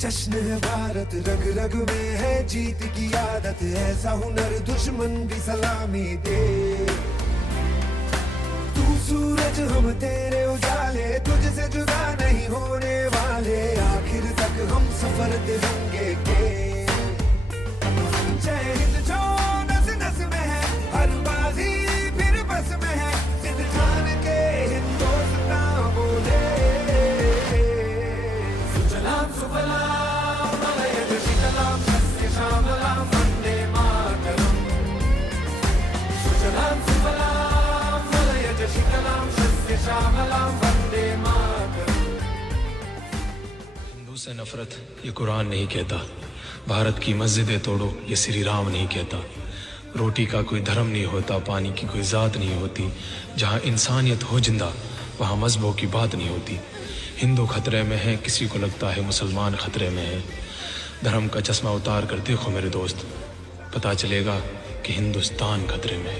जश्न है भारत, रग रग में है जीत की आदत, ऐसा हुनर दुश्मन भी सलामी दे। तू सूरज हम तेरे उजाले, तुझसे जुदा नहीं होने वाले, आखिर तक हम सफर तिरंगे के। जय हिंद जो नस नस में है, हर बाजी फिर बस में है, सिद्ध ठान के हिंदुस्तान बोले। सुजलाम सुफलाम हिंदू से नफरत ये कुरान नहीं कहता, भारत की मस्जिदें तोड़ो ये श्री राम नहीं कहता, रोटी का कोई धर्म नहीं होता, पानी की कोई ज़ात नहीं होती, जहाँ इंसानियत हो जिंदा वहाँ मजहबों की बात नहीं होती। हिंदू खतरे में है, किसी को लगता है मुसलमान खतरे में है। धर्म का चश्मा उतार कर देखो मेरे दोस्त, पता चलेगा कि हिंदुस्तान खतरे में है।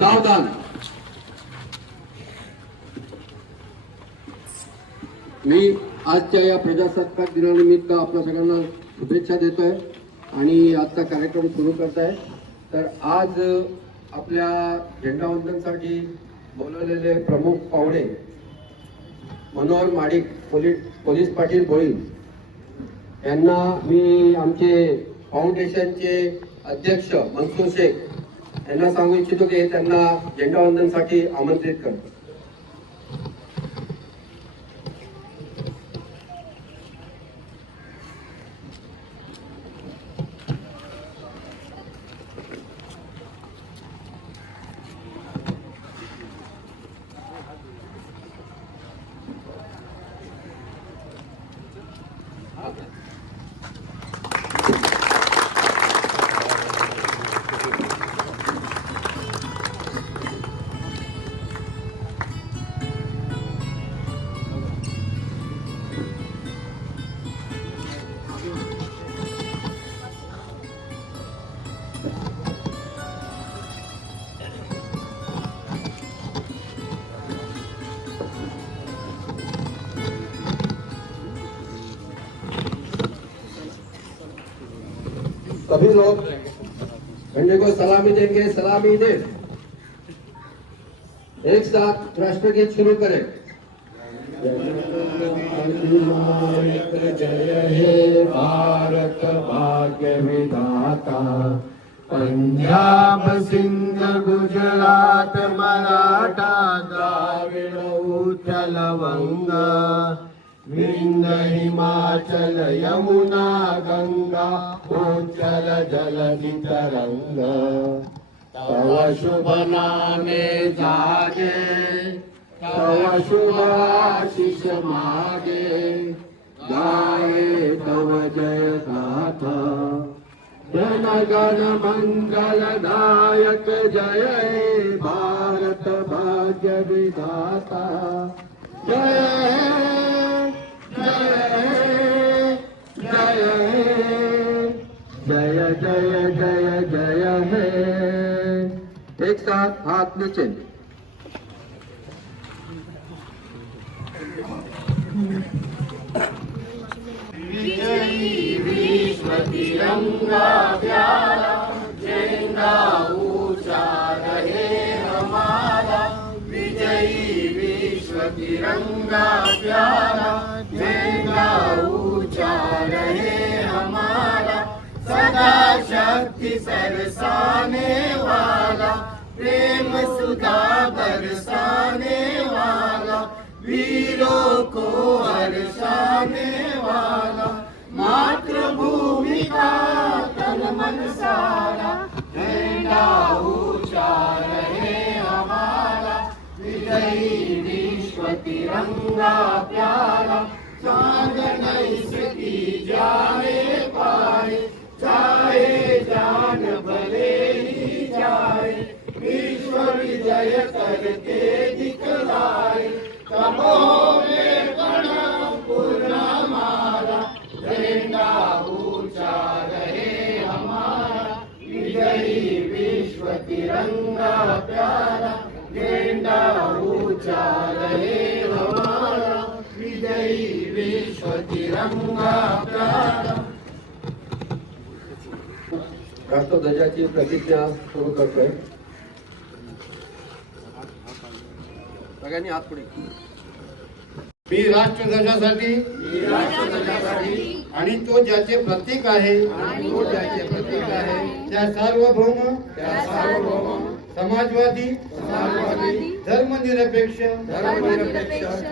सावधान। मी आजच्या या प्रजासत्ताक दिनानिमित्त आपल्या सगळ्यांना शुभेच्छा देतोय आणि आजचा कार्यक्रम सुरू करताय। तर आज आपल्या झेंडावंदनसाठी बोलवलेले प्रमुख पाहुणे मनोहर माडिक पोलीस पाटील भोई यांना मी आमचे फाउंडेशनचे अध्यक्ष मनसूर शेख यांना सांगू इच्छितो की त्यांना झेंडावंदनसाठी आमंत्रित करतो। सभी लोग झंडे को सलामी देंगे, सलामी दे। एक साथ राष्ट्रगीत शुरू करें। जय हे भारत भाग्य विधाता, पंजाब सिंध गुजरात मराठा द्राविड उत्कल वंगा, विंध्य हिमाचल यमुना गंगा उज्जल जलधि तरंग, तव शुभ नामे जागे, तव शुभ आशीष मागे, गाए तव जय गाथा, जन गण मंगल दायक जय हे भारत भाग्य विधाता, जय जय जय जय जय है। एक साथ हाथ नीचे। तिरंगा प्यारा झंडा ऊंचा रहे हमारा विजयी विश्व तिरंगा प्यारा झंडा ऊंचा रहे हमारा सदा शक्ति बरसाने वाला प्रेम सुधा बरसाने वाला वीरों को हर्षाने वाला मातृभूमि का तन मन सारा झंडा ऊंचा रहे हमारा विजयी विश्व तिरंगा प्यारा चांद नैसकी जाए पाए चाहे जान भले ही जाए विश्व विजय करके दिखलाए तबों में कणा पूर्ण हमारा झंडा ऊंचा रहे हमारा विजयी विश्व तिरंगा प्यारा झंडा ऊंचा रहे हमारा विजयी विश्व तिरंगा प्यारा. राष्ट्रध्वजाची प्रतिज्ञा सुरू करतोय. सगळ्यांनी हात पुढे. मी राष्ट्रध्वजासाठी आणि तो ज्याचे प्रतीक आहे त्या सार्वभौम समाजवादी धर्मनिरपेक्ष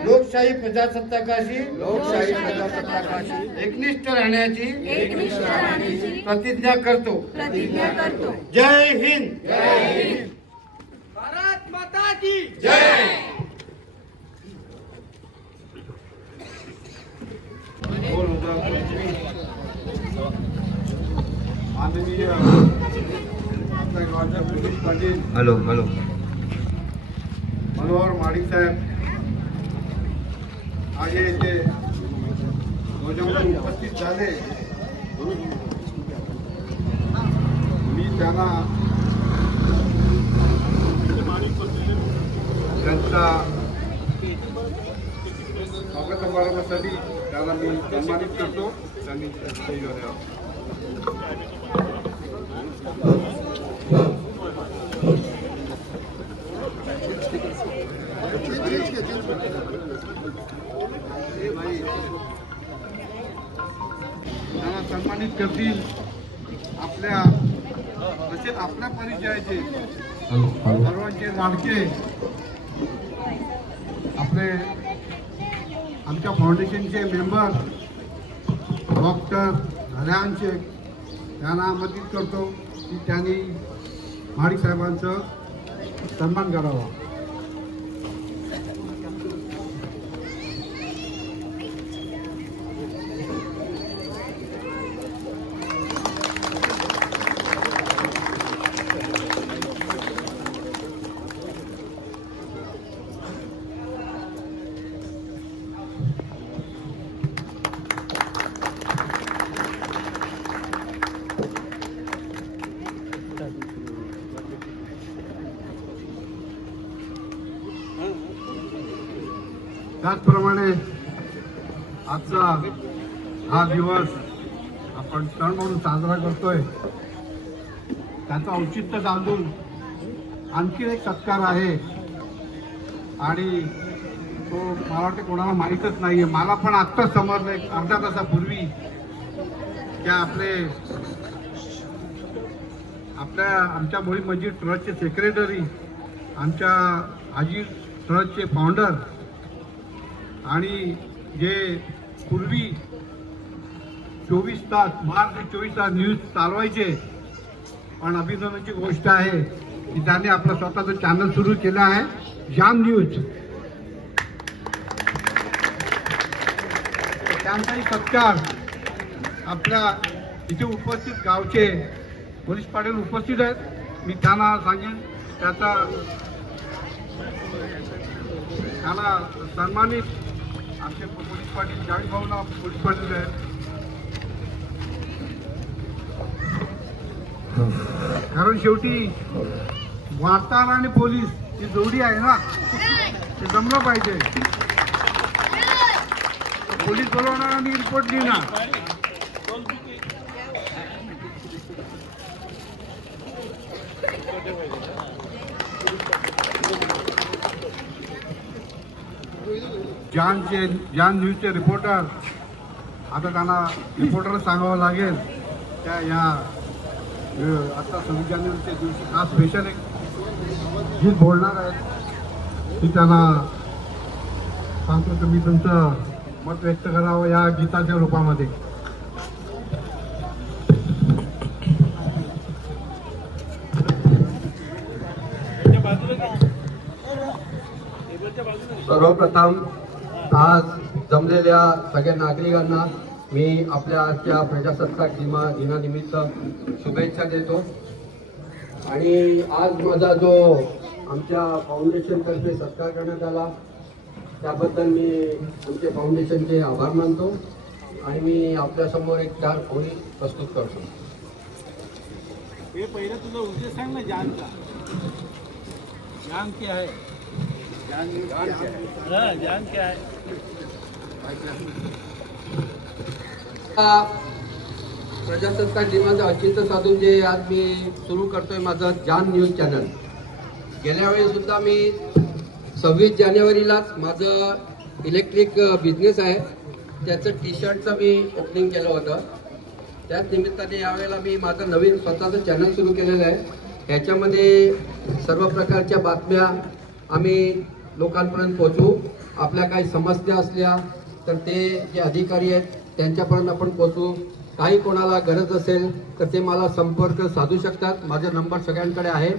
लोकशाही प्रजासत्ताकाशी एकनिष्ठ राहण्याची प्रतिज्ञा करतो. जय हिंद. भारत माता की जय. माननीय आपल्या गावच्या पोलीस पाटील मनोहर माडिक साहेब आज येथे ध्वजावर उपस्थित झाले. मी त्यांना त्यांचा स्वागत समारंभासाठी त्याला मी सन्मानित करतो. त्यांनी त्यांना सन्मानित करतील. आपल्या तसेच आपल्या परिचयाचे सर्वांचे लाडके आपले आमच्या फाउंडेशनचे मेंबर डॉक्टर हरियान शेख यांना आमंत्रित करतो की त्यांनी माडिक साहेबांचं सन्मान करावा. त्याचप्रमाणे आजचा हा दिवस आपण सण म्हणून साजरा करतोय. त्याचं औचित्य साधून आणखी एक सत्कार आहे आणि तो मला वाटतं कोणाला माहीतच नाही आहे. मला पण आत्ताच समजलं एक अर्धा तासापूर्वी त्या आमच्या मोहीम मस्जिद ट्रस्टचे सेक्रेटरी, आमच्या आजी ट्रस्टचे फाउंडर आणि जे पूर्वी 24 तास 24 तास न्यूज चालवायचे, पण अभिमानाची गोष्ट आहे की त्यांनी आपलं स्वतःचं चॅनल सुरू केलं आहे, जाम न्यूज. त्यांचाही सत्कार आपल्या इथे उपस्थित गावचे पोलीस पाटील उपस्थित आहेत. मी त्यांना सांगेन त्याला सन्मानित आमचे पोलीस पाटील जावेद भाऊला पोलीस पाटील आहेत. कारण शेवटी वार्ताहर आणि पोलीस ही जोडी आहे ना, ते जमलं पाहिजे. पोलीस बोलवणार आणि रिपोर्ट लिहिणार. जान न्यूजचे रिपोर्टर, आता त्यांना रिपोर्टर सांगावं लागेल त्या या आता 26 जानेवारीच्या दिवशी हा स्पेशल एक गीत बोलणार आहे ती त्यांना सांगतो. तुम्ही तुमचं मत व्यक्त करावं या गीताच्या रूपामध्ये. सर्वप्रथम आज जमलेल्या सगळ्या नागरिकांना मी आपल्या आजच्या प्रजासत्ताक दिनानिमित्त शुभेच्छा देतो. आणि आज माझा जो आमच्या फाउंडेशनतर्फे सत्कार करण्यात आला त्याबद्दल मी आमच्या फाउंडेशनचे आभार मानतो. आणि मी आपल्यासमोर एक 4 ओळी प्रस्तुत करतो. हे पहिलं तुझा उद्देश सांग ना. जानचा जान क्या है? जान क्या है? प्रजासत्ताक दिनाचं औचित्य साधून जे आज मी सुरू करतोय माझं जान न्यूज चॅनल. गेल्या वेळी सुद्धा मी 26 जानेवारीलाच माझं इलेक्ट्रिक बिझनेस आहे त्याचं टी-शर्टचं मी ओपनिंग केलं होतं. त्याच निमित्ताने यावेळेला मी माझं नवीन स्वतःचं चॅनल सुरू केलेलं आहे. ह्याच्यामध्ये सर्व प्रकारच्या बातम्या आम्ही लोकांपर्यंत पोहोचवू. आपल्या काही समस्या असल्या तर ते जे अधिकारी आहेत त्यांच्यापर्यंत आपण पोहोचू. काही कोणाला गरज असेल तर ते मला संपर्क साधू शकतात. माझा नंबर सगळ्यांकडे आहे,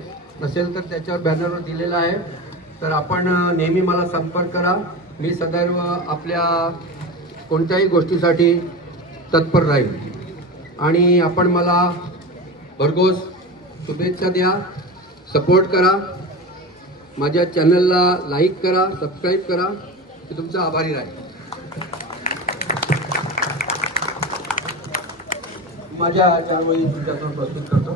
नसेल तर त्याच्यावर बॅनरवर दिलेला आहे. तर आपण नेहमी मला संपर्क करा. मी सदैव आपल्या कोणत्याही गोष्टीसाठी तत्पर राहील. आणि आपण मला भरघोस शुभेच्छा द्या, सपोर्ट करा, माझ्या चॅनलला लाईक करा, सबस्क्राईब करा. मी तुमचा आभारी राहील. माझ्या 4 ओळी तुमच्यासमोर प्रस्तुत करतो.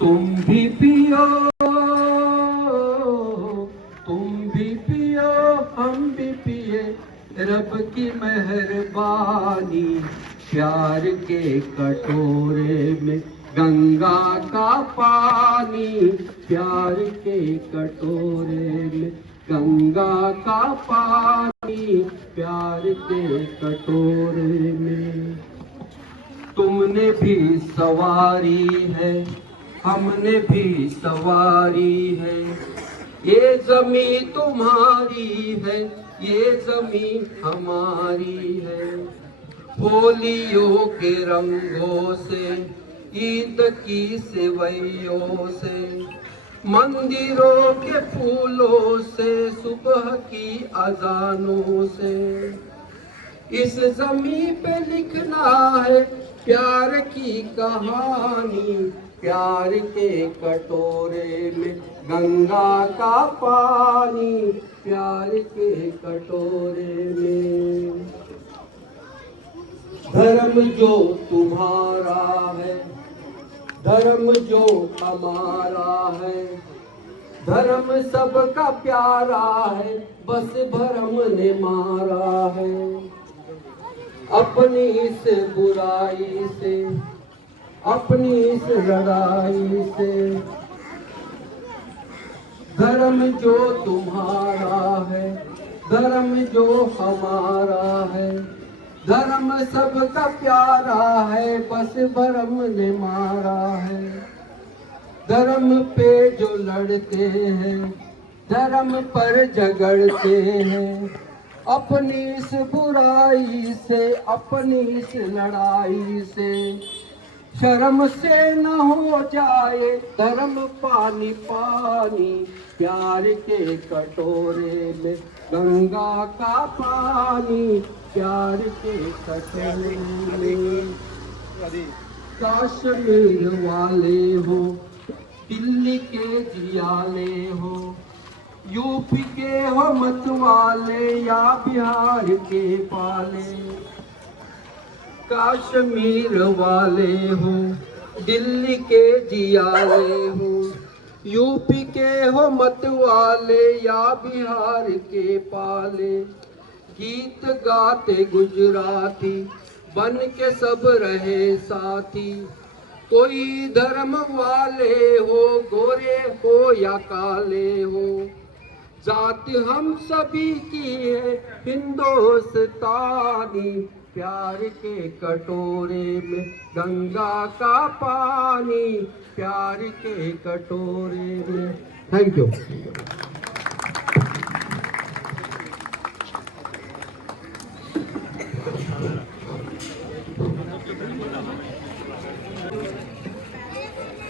तुम भी पियो, हम भी पिए, रब की मेहरबानी, प्यार के कटोरे में गंगा का पानी, प्यार के कटोरे में गंगा का पानी, प्यार के कटोरे में. तुमने भी सवारी है, हमने भी सवारी है, ये जमी तुम्हारी है, ये जमी हमारी है. होलियों के रंगों से, ईद की सेवैयों से, मंदिरों के फूलों से, सुबह की अजानों से, इस जमी पे लिखना है प्यार की कहानी, प्यार के कटोरे में गंगा का पानी, प्यार के कटोरे में. धर्म जो तुम्हारा है, धर्म जो हमारा है, धर्म सबका प्यारा है, बस भरम ने मारा है. अपनी इस बुराई से, अपनी इस लड़ाई से, धर्म जो तुम्हारा है, धर्म जो हमारा है, धर्म सबका प्यारा है, बस भरम ने मारा है. धर्म पे जो लड़ते हैं, धर्म पर झगड़ते हैं, अपनी इस बुराई से, अपनी इस लड़ाई से, शर्म से न हो जाए धर्म पानी पानी, प्यार के कटोरे में गंगा का पानी, प्यार के कटोरे में. कश्मीर वाले हो, दिल्ली के जियाले हो, यूपी के हो मत वाले या बिहार के पाले. कश्मीर वाले हो, दिल्ली के जियाले हो, यूपी के हो मत वाले या बिहार के पाले. गीत गाते गुजराती, बन के सब रहे साथी, कोई धर्म वाले हो, गोरे हो या काले हो, जात हम सभी की है हिंदुस्तानी। प्यार के कटोरे में गंगा का पानी, प्यार के कटोरे में। Thank you.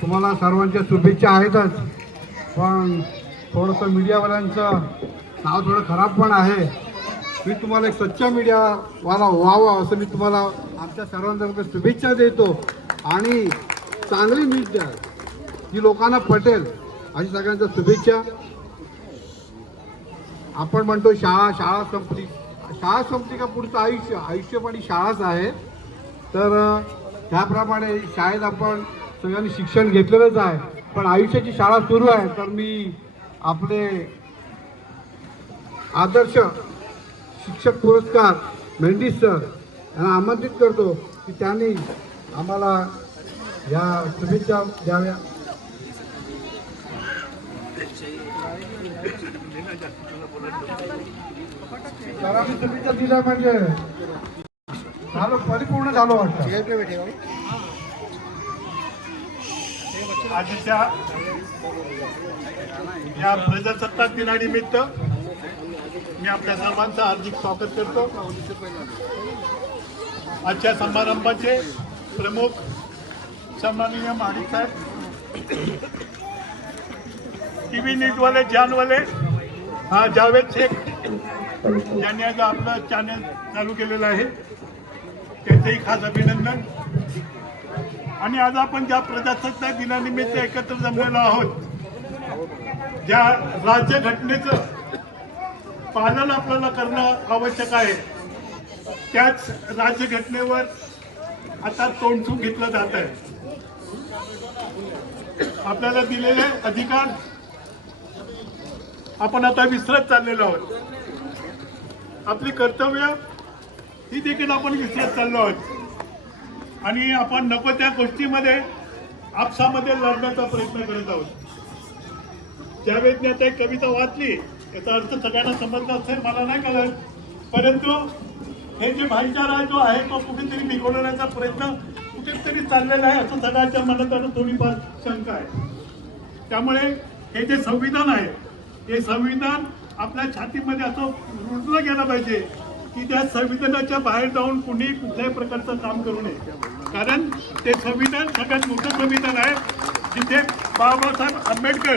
तुम्हाला सर्वांच्या शुभेच्छा आहेतच, पण थोडंसं मीडियावाल्यांचं नाव थोडं खराब पण आहे. मी तुम्हाला एक सच्चा मीडियावाला व्हावा असं मी तुम्हाला आमच्या सर्वांतर्फे शुभेच्छा देतो. आणि चांगली न्यूज द्या जी लोकांना पटेल अशी सगळ्यांच्या शुभेच्छा. आपण म्हणतो शाळा संपली का पुढचं आयुष्य पण ही शाळाच आहे. तर त्याप्रमाणे शाळेत आपण सगळ्यांनी शिक्षण घेतलेलंच आहे, पण आयुष्याची शाळा सुरू आहे. तर मी आपले आदर्श शिक्षक पुरस्कार मेंडिस सर यांना आमंत्रित करतो की त्यांनी आम्हाला या शुभेच्छा द्याव्या. सरांनी शुभेच्छा दिल्या म्हणजे झालं, परिपूर्ण झालं वाटतं. आजच्या या प्रजासत्ताक दिनानिमित्त मी आपल्या सर्वांचं हार्दिक स्वागत करतो. आजच्या समारंभाचे प्रमुख सन्माननीय महाडिक साहेब, TV न्यूजवाले जानवाले, जावेद शेख यांनी आज आपलं चॅनल चालू केलेलं आहे, त्यांचंही खास अभिनंदन. आणि आज आपण ज्या प्रजासत्ताक दिनानिमित्त एकत्र जमलेलो आहोत, ज्या राज्यघटनेचं पालन आपल्याला करणं आवश्यक आहे, त्याच राज्यघटनेवर आता तोंडसूक घेतलं जात आहे. आपल्याला दिलेले अधिकार आपण आता विसरत चाललेलो आहोत. आपली कर्तव्य ही देखील आपण विसरत चाललो आहोत. आणि आपण नको त्या गोष्टीमध्ये आपसामध्ये लढण्याचा प्रयत्न करत आहोत. ज्यावेळेस मी आता एक कविता वाचली, याचा अर्थ सगळ्यांना समजला असेल मला नाही कळत, परंतु हे जे भाईचारा जो आहे तो कुठेतरी बिघडवण्याचा प्रयत्न कुठेतरी चाललेला आहे असं सगळ्यांच्या मनात थोडीफार शंका आहे. त्यामुळे हे जे संविधान आहे, हे संविधान आपल्या छातीमध्ये असं रुजलं गेलं पाहिजे की त्या संविधानाच्या बाहेर जाऊन कुणी कुठल्याही प्रकारचं काम करू नये. कारण ते संविधान सगळ्यात मोठं संविधान आहे, जिथे बाबासाहेब आंबेडकर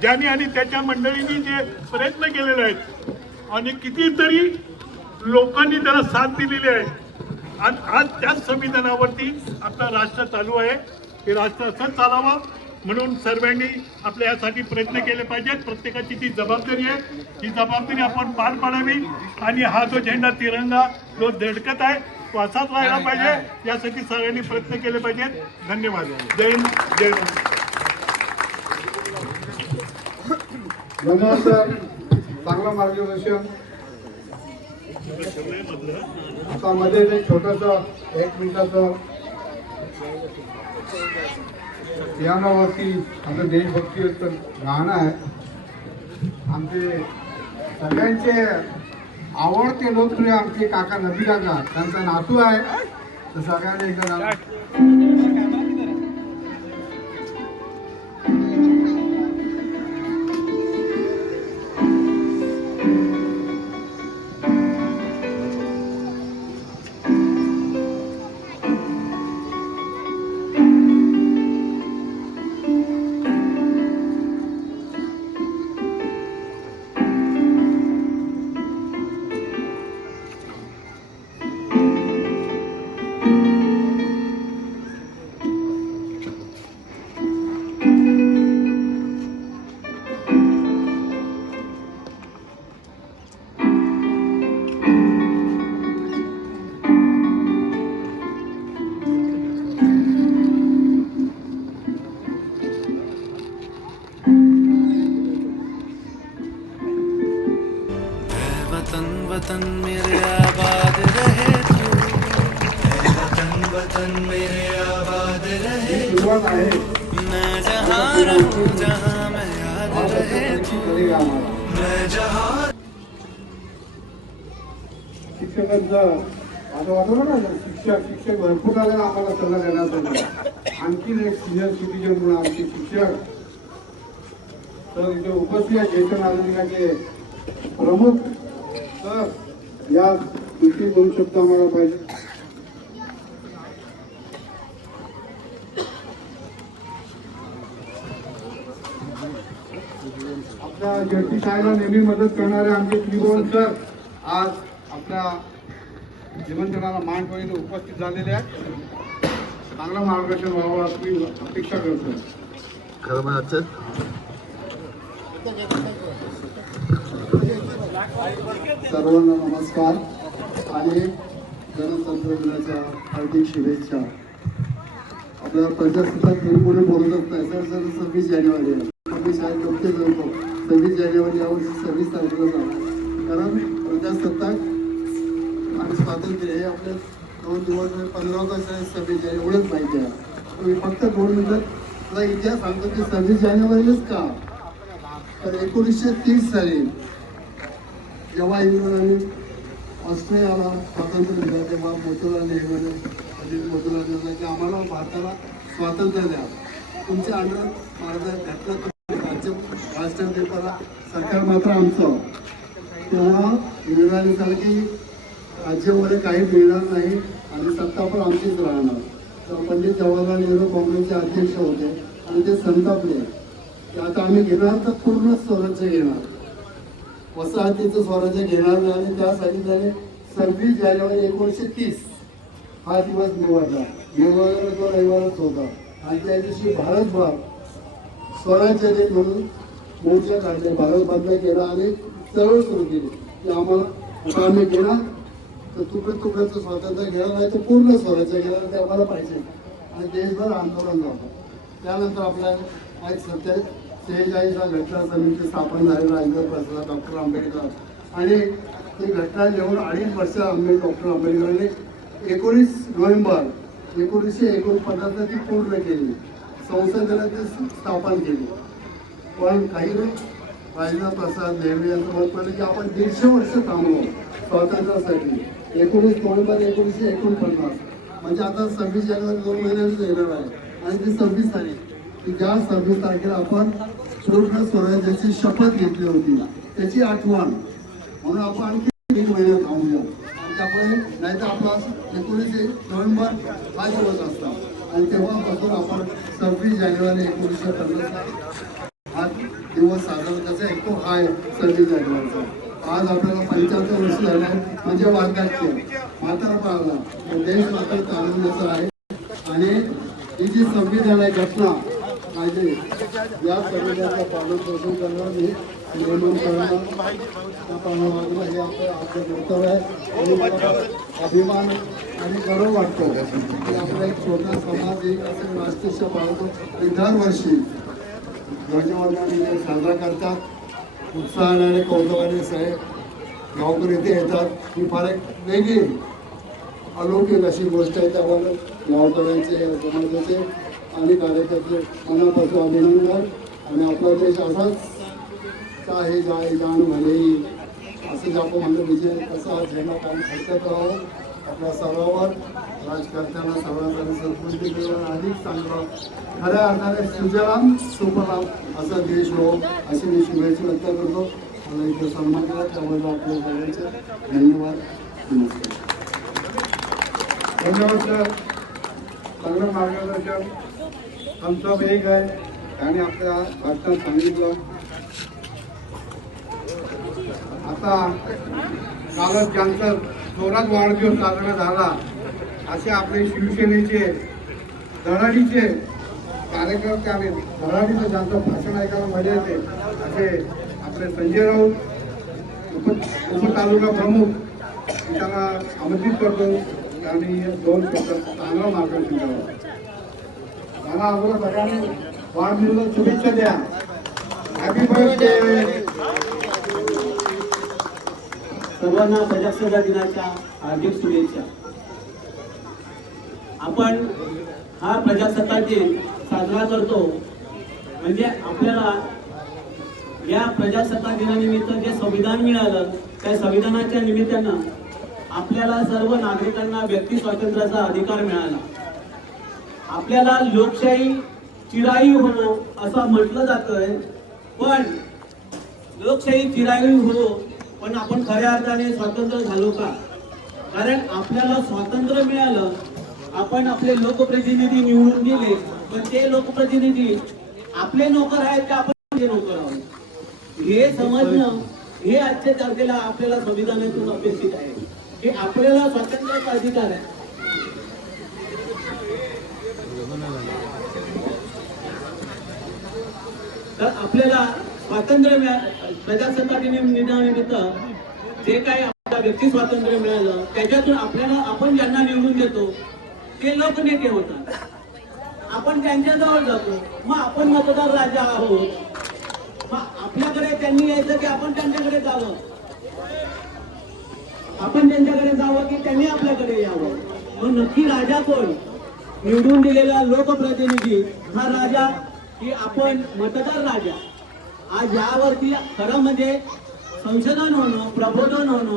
ज्यांनी आणि त्याच्या मंडळींनी जे प्रयत्न केलेले आहेत आणि कितीतरी लोकांनी त्याला साथ दिलेली आहे. आणि आज त्याच संविधानावरती आपलं राष्ट्र चालू आहे. हे राष्ट्र असंच चालावं म्हणून सर्वांनी आपल्या यासाठी प्रयत्न केले पाहिजेत. प्रत्येकाची ती जबाबदारी आहे, ही जबाबदारी आपण पार पाडावी. आणि हा जो झेंडा तिरंगा जो धडकत आहे तो असाच राहायला पाहिजे, यासाठी सगळ्यांनी प्रयत्न केले पाहिजेत. धन्यवाद. जय हिंद, जय हिंद. धन्यवाद सर, चांगलं मार्गदर्शन. आता मध्ये एक छोटंसं 1 मिनिटाचं पियानोवरती आपलं देशभक्तीचं गाणं आहे. आमचे सगळ्यांचे आवडते लोकप्रिय आमचे काका नबी काका, त्यांचा नातू आहे. तर सगळ्यांनी एकदा वतन मेरे आबाद रहे तू, वतन वतन मेरे आबाद रहे सुरुवात आहे मैं जहाँ रहूं जहाँ मैं याद रहे करेगा आम्हाला मैं जहाँ शिक्षकांचं असं वाटलं ना शिक्षक भरपूर झाले आम्हाला सल्ला देण्यासाठी आणखी एक सिनियर सिटीजन म्हणून आमचे शिक्षक तर इथे उपस्थित आहे ज्येष्ठ नागरिकांचे प्रमुख तर या गोष्टी दोन शब्द आम्हाला पाहिजे. आपल्या जयती शाळेला नेहमी मदत करणारे आमचे त्रिभुवन सर आज आपल्या निमंत्रणाला मान ठेवून उपस्थित झालेले आहेत. चांगलं मार्गदर्शन व्हावं अशी अपेक्षा करतो. सर्वांना नमस्कार आणि गणतंत्र दिनाच्या हार्दिक शुभेच्छा. आपल्या प्रजासत्ताक दिन कोणी बोलतच नाही सर 26 जानेवारी आहे. आम्ही शाळेत नक्कीच जातो 26 जानेवारी यावर्षी 26 तारखेला जाणार कारण प्रजासत्ताक आणि स्वातंत्र्य हे आपले 2 दिवस 15 ऑगस्ट आहे 26 जानेवारी एवढंच माहिती आहे. तुम्ही फक्त 2 मिनिटात तुला इतिहास सांगतो की 26 जानेवारीलाच का तर 1930 साली जेव्हा इंग्रजांनी ऑस्ट्रेलियाला स्वातंत्र्य दिलं तेव्हा मोतीलाल नेहरूने मोतीलाल नेहरू की आम्हाला भारताला स्वातंत्र्य द्या तुमच्या अंडर माझं घटना राज्य राष्ट्रपती करा सरकार मात्र आमचं. तेव्हा इंग्रजांनी सांगितलं की राज्यामध्ये काही मिळणार नाही आणि सत्ता पण आमचीच राहणार. तर पंडित जवाहरलाल नेहरू काँग्रेसचे अध्यक्ष होते आणि ते संतापले की आता आम्ही घेणार तर पूर्ण स्वराज्य घेणार वसाहतीचं स्वराज्य घेणार नाही आणि त्यासाठी त्याने 26 जानेवारी 1930 हा दिवस निवडला. निवडला तो रविवारच होता आणि त्या दिवशी भारतभर स्वराज्य दिन म्हणून मोर्चा काढले भारत बंद केला आणि चळवळ सुरू केली की आम्हाला आता आम्ही घेणार तर तुकड्याचं स्वातंत्र्य घेणार नाही तर पूर्ण स्वराज्य घेणार ते आम्हाला पाहिजे आणि देशभर आंदोलन झालं. त्यानंतर आपल्या आज सध्या 46 घटना समिती स्थापन झालेला राजेंद्र प्रसाद डॉक्टर आंबेडकर आणि ती घटना लिहून 2.5 वर्ष डॉक्टर आंबेडकरांनी 19 नोव्हेंबर 1949 ती पूर्ण केली. संसदेला ती स्थापन केली. पण काही राजेंद्र प्रसाद नेहरू यांचं मत पडलं की आपण 150 वर्ष थांबलो स्वातंत्र्यासाठी. 19 नोव्हेंबर 1949 म्हणजे आता 26 जानेवारी 2 महिन्यांनी येणार आहे आणि ती 26 तारीख ज्या 26 तारखेला आपण पूर्ण स्वराज्याची शपथ घेतली होती त्याची आठवण म्हणून आपण आणखी 3 महिने थांबलो आणि त्यामुळे नाही तर आपला 19 नोव्हेंबर हा दिवस असता आणि तेव्हापासून आपण 26 जानेवारी 1950 हा दिवस साजरा त्याचा एक तो हा आहे 26 जानेवारीचा. आज आपल्याला 75 वर्ष झाले आहे म्हणजे वार्धक्य म्हातारपणाला देश मात्र चालवण्याचं आहे आणि ही जी संविधान आहे घटना माझे या संविधानाचं पालन पोषण करणं मी नियमन करणं त्या पालनाला हे आपलं कर्तव्य आहे आणि मला अभिमान आणि गर्व वाटतो की आपला एक छोटा समाज एक असं राष्ट्रीय पाळतो आणि दरवर्षी ध्वजवंदन साजरा करतात. उत्साहाने आणि कौतुकाने सगळे गावकरी इथे येतात ही फार एक वेगळी अलौकिक अशी गोष्ट आहे. त्यामुळे गावकऱ्यांचे समाजाचे आणि कार्यकर्ते मनापासून अभिनंदन आणि आपला देश असाच काही जाण भले असं जे आपण म्हणलं विजय कसं आज झेंडा काम खर्चत राहावं आपल्या सर्वांवर राजकारत्यांना सर्वांसाठी संस्कृती मिळून अधिक चांगलं खऱ्या अर्थाने सुजलाम सुफलाम असा देश हो अशी मी शुभेच्छा व्यक्त करतो. मला इथे सन्मान करा त्यामुळे आपल्या सगळ्यांचे धन्यवाद नमस्कार. धन्यवाद सर. चांगलं मार्गदर्शन आमचा वेग आहे त्याने आपल्या भाषणात सांगितलं. आता कालच ज्यांचा जोरात वाढदिवस साजरा झाला असे आपले शिवसेनेचे धडाडीचे कार्यकर्ते आणि धडाडीचं ज्यांचं भाषण ऐकायला मजा येते असे आपले संजय राऊत उपतालुका प्रमुख त्यांना आमंत्रित करतो आणि 2 शब्द चांगला मार्गदर्शन करावं. मला अगोदर सगळ्यांनी वाढदिवसाला शुभेच्छा द्या. Happy birthday. सर्वांना प्रजासत्ताक दिनाच्या हार्दिक शुभेच्छा. आपण हा प्रजासत्ताक दिन साजरा करतो, म्हणजे आपल्याला या प्रजासत्ताक दिनानिमित्त जे संविधान मिळालं त्या संविधानाच्या निमित्तानं आपल्याला सर्व नागरिकांना व्यक्ती स्वातंत्र्याचा अधिकार मिळाला. आपल्याला लोकशाही चिरायू हो असं म्हटलं जातंय, पण लोकशाही चिरायू हो पण आपण खऱ्या अर्थाने स्वतंत्र झालो का? कारण आपल्याला स्वातंत्र्य मिळालं, आपण आपले लोकप्रतिनिधी निवडून दिले, पण ते लोकप्रतिनिधी आपले नोकर आहेत का आपण नोकर आहोत हे समजणं हे आजच्या तारखेला आपल्याला संविधानातून अपेक्षित आहे की आपल्याला स्वातंत्र्याचा अधिकार आहे. तर आपल्याला स्वातंत्र्य प्रजासत्ताक दिनानिमित्त जे काही आपल्याला व्यक्ती स्वातंत्र्य मिळालं त्याच्यातून आपल्याला आपण ज्यांना निवडून देतो ते लोकनेते होतात. आपण त्यांच्या जवळ जातो, मग आपण मतदार राजा आहोत. मग आपल्याकडे त्यांनी यायचं की आपण त्यांच्याकडे जावं, आपण त्यांच्याकडे जावं की त्यांनी आपल्याकडे यावं. मग नक्की राजा कोण? निवडून दिलेला लोकप्रतिनिधी हा राजा की आपण मतदार राजा? आज यावरती खरं म्हणजे संशोधन होणं, प्रबोधन होणं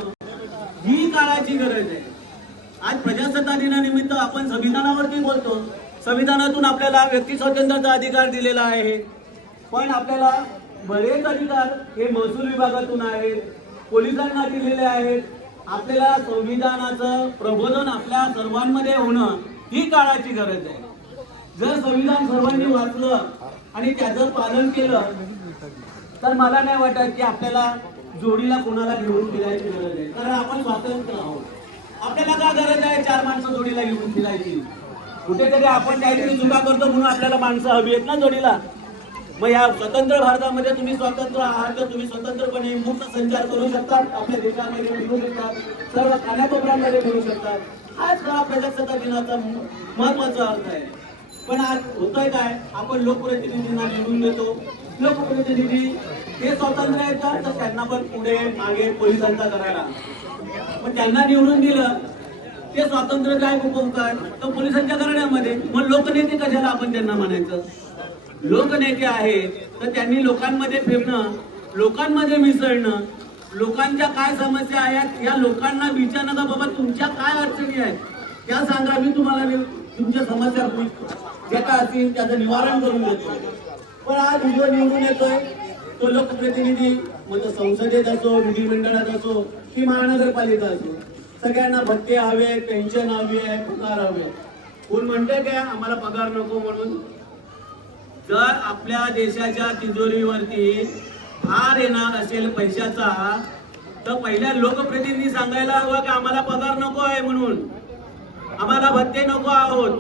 ही काळाची गरज आहे. आज प्रजासत्ताक दिनानिमित्त आपण संविधानावरती बोलतो, संविधानातून आपल्याला व्यक्ती स्वातंत्र्याचा अधिकार दिलेला आहे, पण आपल्याला बरेच अधिकार हे महसूल विभागातून आहेत, पोलिसांना दिलेले आहेत. आपल्याला संविधानाचं प्रबोधन आपल्या सर्वांमध्ये होणं ही काळाची गरज आहे. जर संविधान सर्वांनी वाचलं आणि त्याचं पालन केलं तर मला नाही वाटत की आपल्याला जोडीला कोणाला घेऊन फिरायची गरज आहे, कारण आपण स्वतंत्र आहोत. आपल्याला का गरज आहे 4 माणसं जोडीला घेऊन फिरायची? कुठेतरी आपण काहीतरी चुका करतो म्हणून आपल्याला माणसं हवी आहेत ना जोडीला. मग या स्वतंत्र भारतामध्ये तुम्ही स्वतंत्र आहात तर तुम्ही स्वतंत्रपणे मुक्त संचार करू शकतात, आपल्या देशामध्ये फिरू शकतात, सर्व कानाकोपऱ्यांमध्ये फिरू शकतात. हाच हा प्रजासत्ताक दिनाचा महत्वाचा अर्थ आहे. पण आज होतंय काय? आपण लोकप्रतिनिधींना निवडून देतो, लोकप्रतिनिधी ते स्वतंत्र आहेत का? तर त्यांना पण पुढे मागे पोलिसांचा करायला. पण त्यांना निवडून दिलं ते स्वातंत्र्य काय उपभोगतात तर पोलिसांच्या करण्यामध्ये. मग लोकनेते कशाला आपण त्यांना म्हणायचं? लोकनेते आहेत तर त्यांनी लोकांमध्ये फिरणं, लोकांमध्ये मिसळणं, लोकांच्या काय समस्या आहेत या लोकांना विचारणं का बाबा तुमच्या काय अडचणी आहेत त्या सांगा, मी तुम्हाला तुमच्या समस्या ज्या काय असतील त्याचं निवारण करून देतो. पण आज जो निवडून येतोय तो लोकप्रतिनिधी मग संसदेत असो, विधिमंडळात असो की महानगरपालिका असो, सगळ्यांना भत्ते हवे, पेन्शन हवी आहे, पगार हवे. कोण म्हणते काय आम्हाला पगार नको म्हणून? जर आपल्या देशाच्या तिजोरीवरती भार येणार असेल पैशाचा तर पहिल्या लोकप्रतिनिधी सांगायला हवं की आम्हाला पगार नको आहे म्हणून, आम्हाला भत्ते नको आहोत.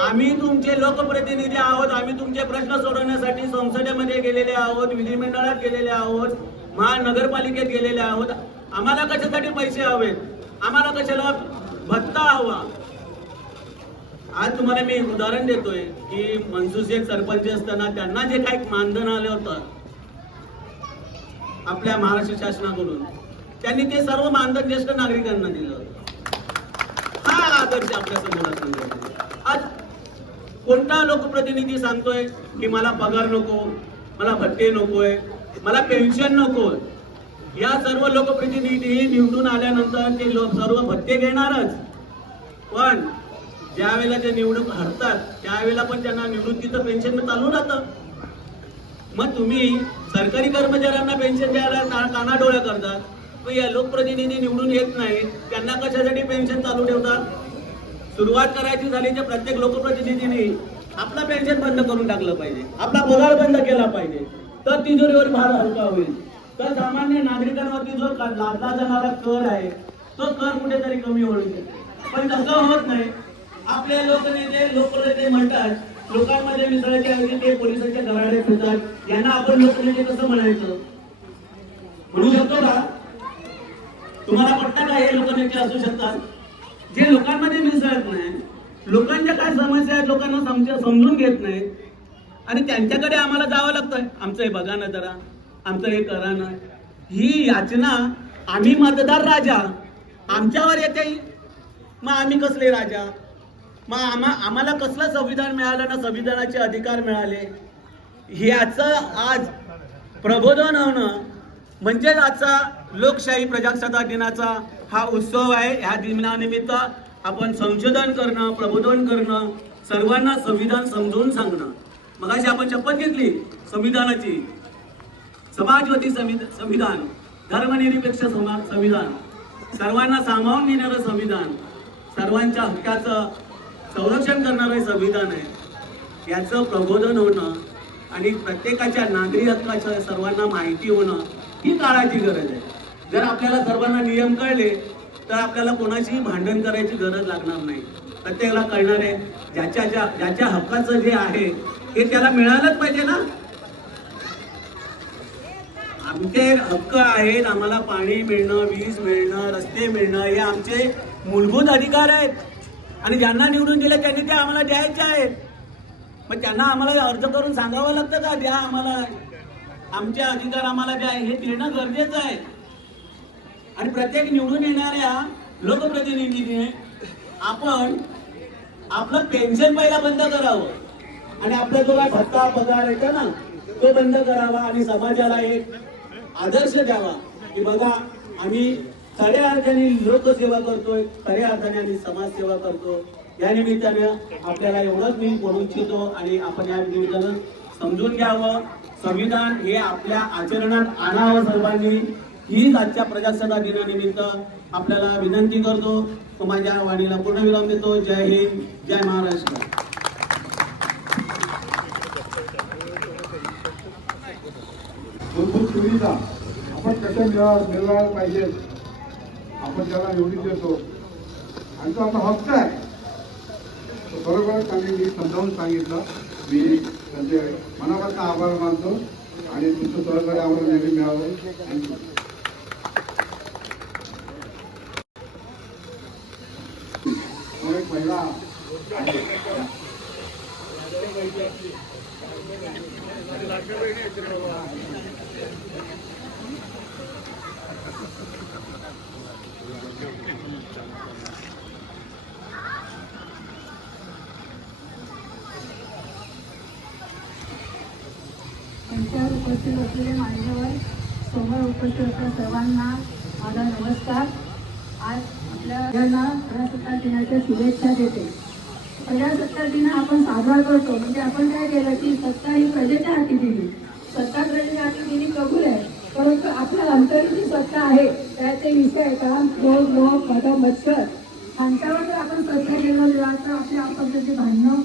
आम्ही तुमचे लोकप्रतिनिधी आहोत, आम्ही तुमचे प्रश्न सोडवण्यासाठी संसदेमध्ये गेलेले आहोत, विधिमंडळात गेलेले आहोत, महानगरपालिकेत गेलेले आहोत. आम्हाला कशासाठी पैसे हवेत? आम्हाला कशाला भत्ता हवा? आज तुम्हाला मी उदाहरण देतोय की मनसुख शेख सरपंच असताना त्यांना जे काही मानधन आलं होतं आपल्या महाराष्ट्र शासनाकडून, त्यांनी ते सर्व मानधन ज्येष्ठ नागरिकांना दिलं. हा आदर्श आपल्या समोर असतो. आज कोणता लोकप्रतिनिधी सांगतोय की मला पगार नको, मला भत्ते नकोय, मला पेन्शन नकोय? या सर्व लोकप्रतिनिधी निवडून आल्यानंतर ते लोक सर्व भत्ते घेणारच, पण ज्या वेळेला ते निवडणूक हरतात त्यावेळेला पण त्यांना निवृत्तीचं पेन्शन चालू राहतं. मग तुम्ही सरकारी कर्मचाऱ्यांना पेन्शन द्यायला कानाडोळ्या करतात, मग या लोकप्रतिनिधी निवडून येत नाहीत त्यांना कशासाठी पेन्शन चालू ठेवतात? सुरुवात करायची झाली तर प्रत्येक लोकप्रतिनिधींनी आपला पेन्शन बंद करून टाकलं पाहिजे, आपला पगार बंद केला पाहिजे, तर तिजोरीवर भार हलका होईल. तर सामान्य नागरिकांवरती जो लादला जाणारा कर आहे तो कर कुठेतरी कमी होईल. पण तसं होत नाही. आपले लोकनेते म्हणतात लोकांमध्ये मिसळायच्या ऐवजी ते पोलिसांच्या घराडे फिरतात. यांना आपण लोकनेते कसं म्हणायचं? म्हणू शकतो का? तुम्हाला पटतं का हे लोकनेते असू शकतात जे लोकांमध्ये मिसळत नाही, लोकांच्या काय समस्या आहेत लोकांना समजून घेत नाही आणि त्यांच्याकडे आम्हाला जावं लागतंय? आमचं हे बघा ना जरा, आमचं हे करा ना. ही याचना आम्ही मतदार राजा आमच्यावर येते. मग आम्ही कसले राजा? मग आम्हाला कसलं संविधान मिळालं ना संविधानाचे अधिकार मिळाले ह्याचं आज प्रबोधन होणं म्हणजेच आजचा लोकशाही प्रजासत्ताक दिनाचा हा उत्सव आहे. ह्या दिनानिमित्त आपण संशोधन करणं, प्रबोधन करणं, सर्वांना संविधान समजून सांगणं. मगाशी आपण शपथ घेतली संविधानाची, समाजवादी संविधान, धर्मनिरपेक्ष संविधान, सर्वांना सामावून घेणारं संविधान, सर्वांच्या हक्काचं संरक्षण करणारं संविधान आहे. याचं प्रबोधन होणं आणि प्रत्येकाच्या नागरी हक्काचं सर्वांना माहिती होणं ही काळाची गरज आहे. जर आपल्याला सर्वांना नियम कळले तर आपल्याला कोणाशीही भांडण करायची गरज लागणार नाही. प्रत्येकाला कळणार आहे ज्याच्या हक्काचं जे आहे हे त्याला मिळालंच पाहिजे ना. आमचे हक्क आहेत, आम्हाला पाणी मिळणं, वीज मिळणं, रस्ते मिळणं हे आमचे मूलभूत अधिकार आहेत आणि ज्यांना निवडून दिले त्यांनी ते आम्हाला द्यायचे आहेत. मग त्यांना आम्हाला अर्ज करून सांगावं लागतं का द्या आम्हाला, आमचे अधिकार आम्हाला द्या, हे देणं गरजेचं आहे. आणि प्रत्येक निवडून येणाऱ्या लोकप्रतिनिधीने आपण आपलं पेन्शन पहिला बंद करावं आणि आपला जो काय भत्ता पगार येतो ना तो बंद करावा आणि समाजाला एक आदर्श द्यावा की बघा आम्ही खऱ्या अर्थाने लोकसेवा करतोय, खऱ्या अर्थाने आम्ही समाजसेवा करतो. या निमित्तानं आपल्याला एवढंच मी बोलू इच्छितो आणि आपण या निमित्तानं समजून घ्यावं. संविधान हे आपल्या आचरणात आणावं सर्वांनी, हीच आजच्या प्रजासत्ताक दिनानिमित्त आपल्याला विनंती करतो. माझ्या वाणीला पूर्णविराम देतो. जय हिंद, जय महाराष्ट्र. मूलभूत सुविधा आपण कशा मिळवायला पाहिजे, आपण ज्याला निवडून देतो आणि तो आता हक्क आहे. बरोबर त्यांनी मी समजावून सांगितलं. मी त्यांचे मनापासून आभार मानतो आणि तुमचं सहकार्य आम्हाला नेहमी मिळावं. एक महिला मंचावर उपस्थित असलेले मान्यवर, समोर उपस्थित असलेल्या सर्वांना माझा नमस्कार. आज आपल्या प्रजासत्ताक दिनाच्या शुभेच्छा देते. प्रजासत्ताक दिन आपण साजरा करतो म्हणजे आपण काय केलं की सत्ता ही प्रजेच्या हाती दिली, सत्ता प्रजेच्या हाती दिली कबूल आहे, परंतु आपल्या अंतर्गत जी सत्ता आहे त्याचे विषय काम, क्रोध, लोभ, मद, मत्सर ह्यांच्यावर जर आपण सत्ता केलं तर आपल्या आपत्तीची भांडणं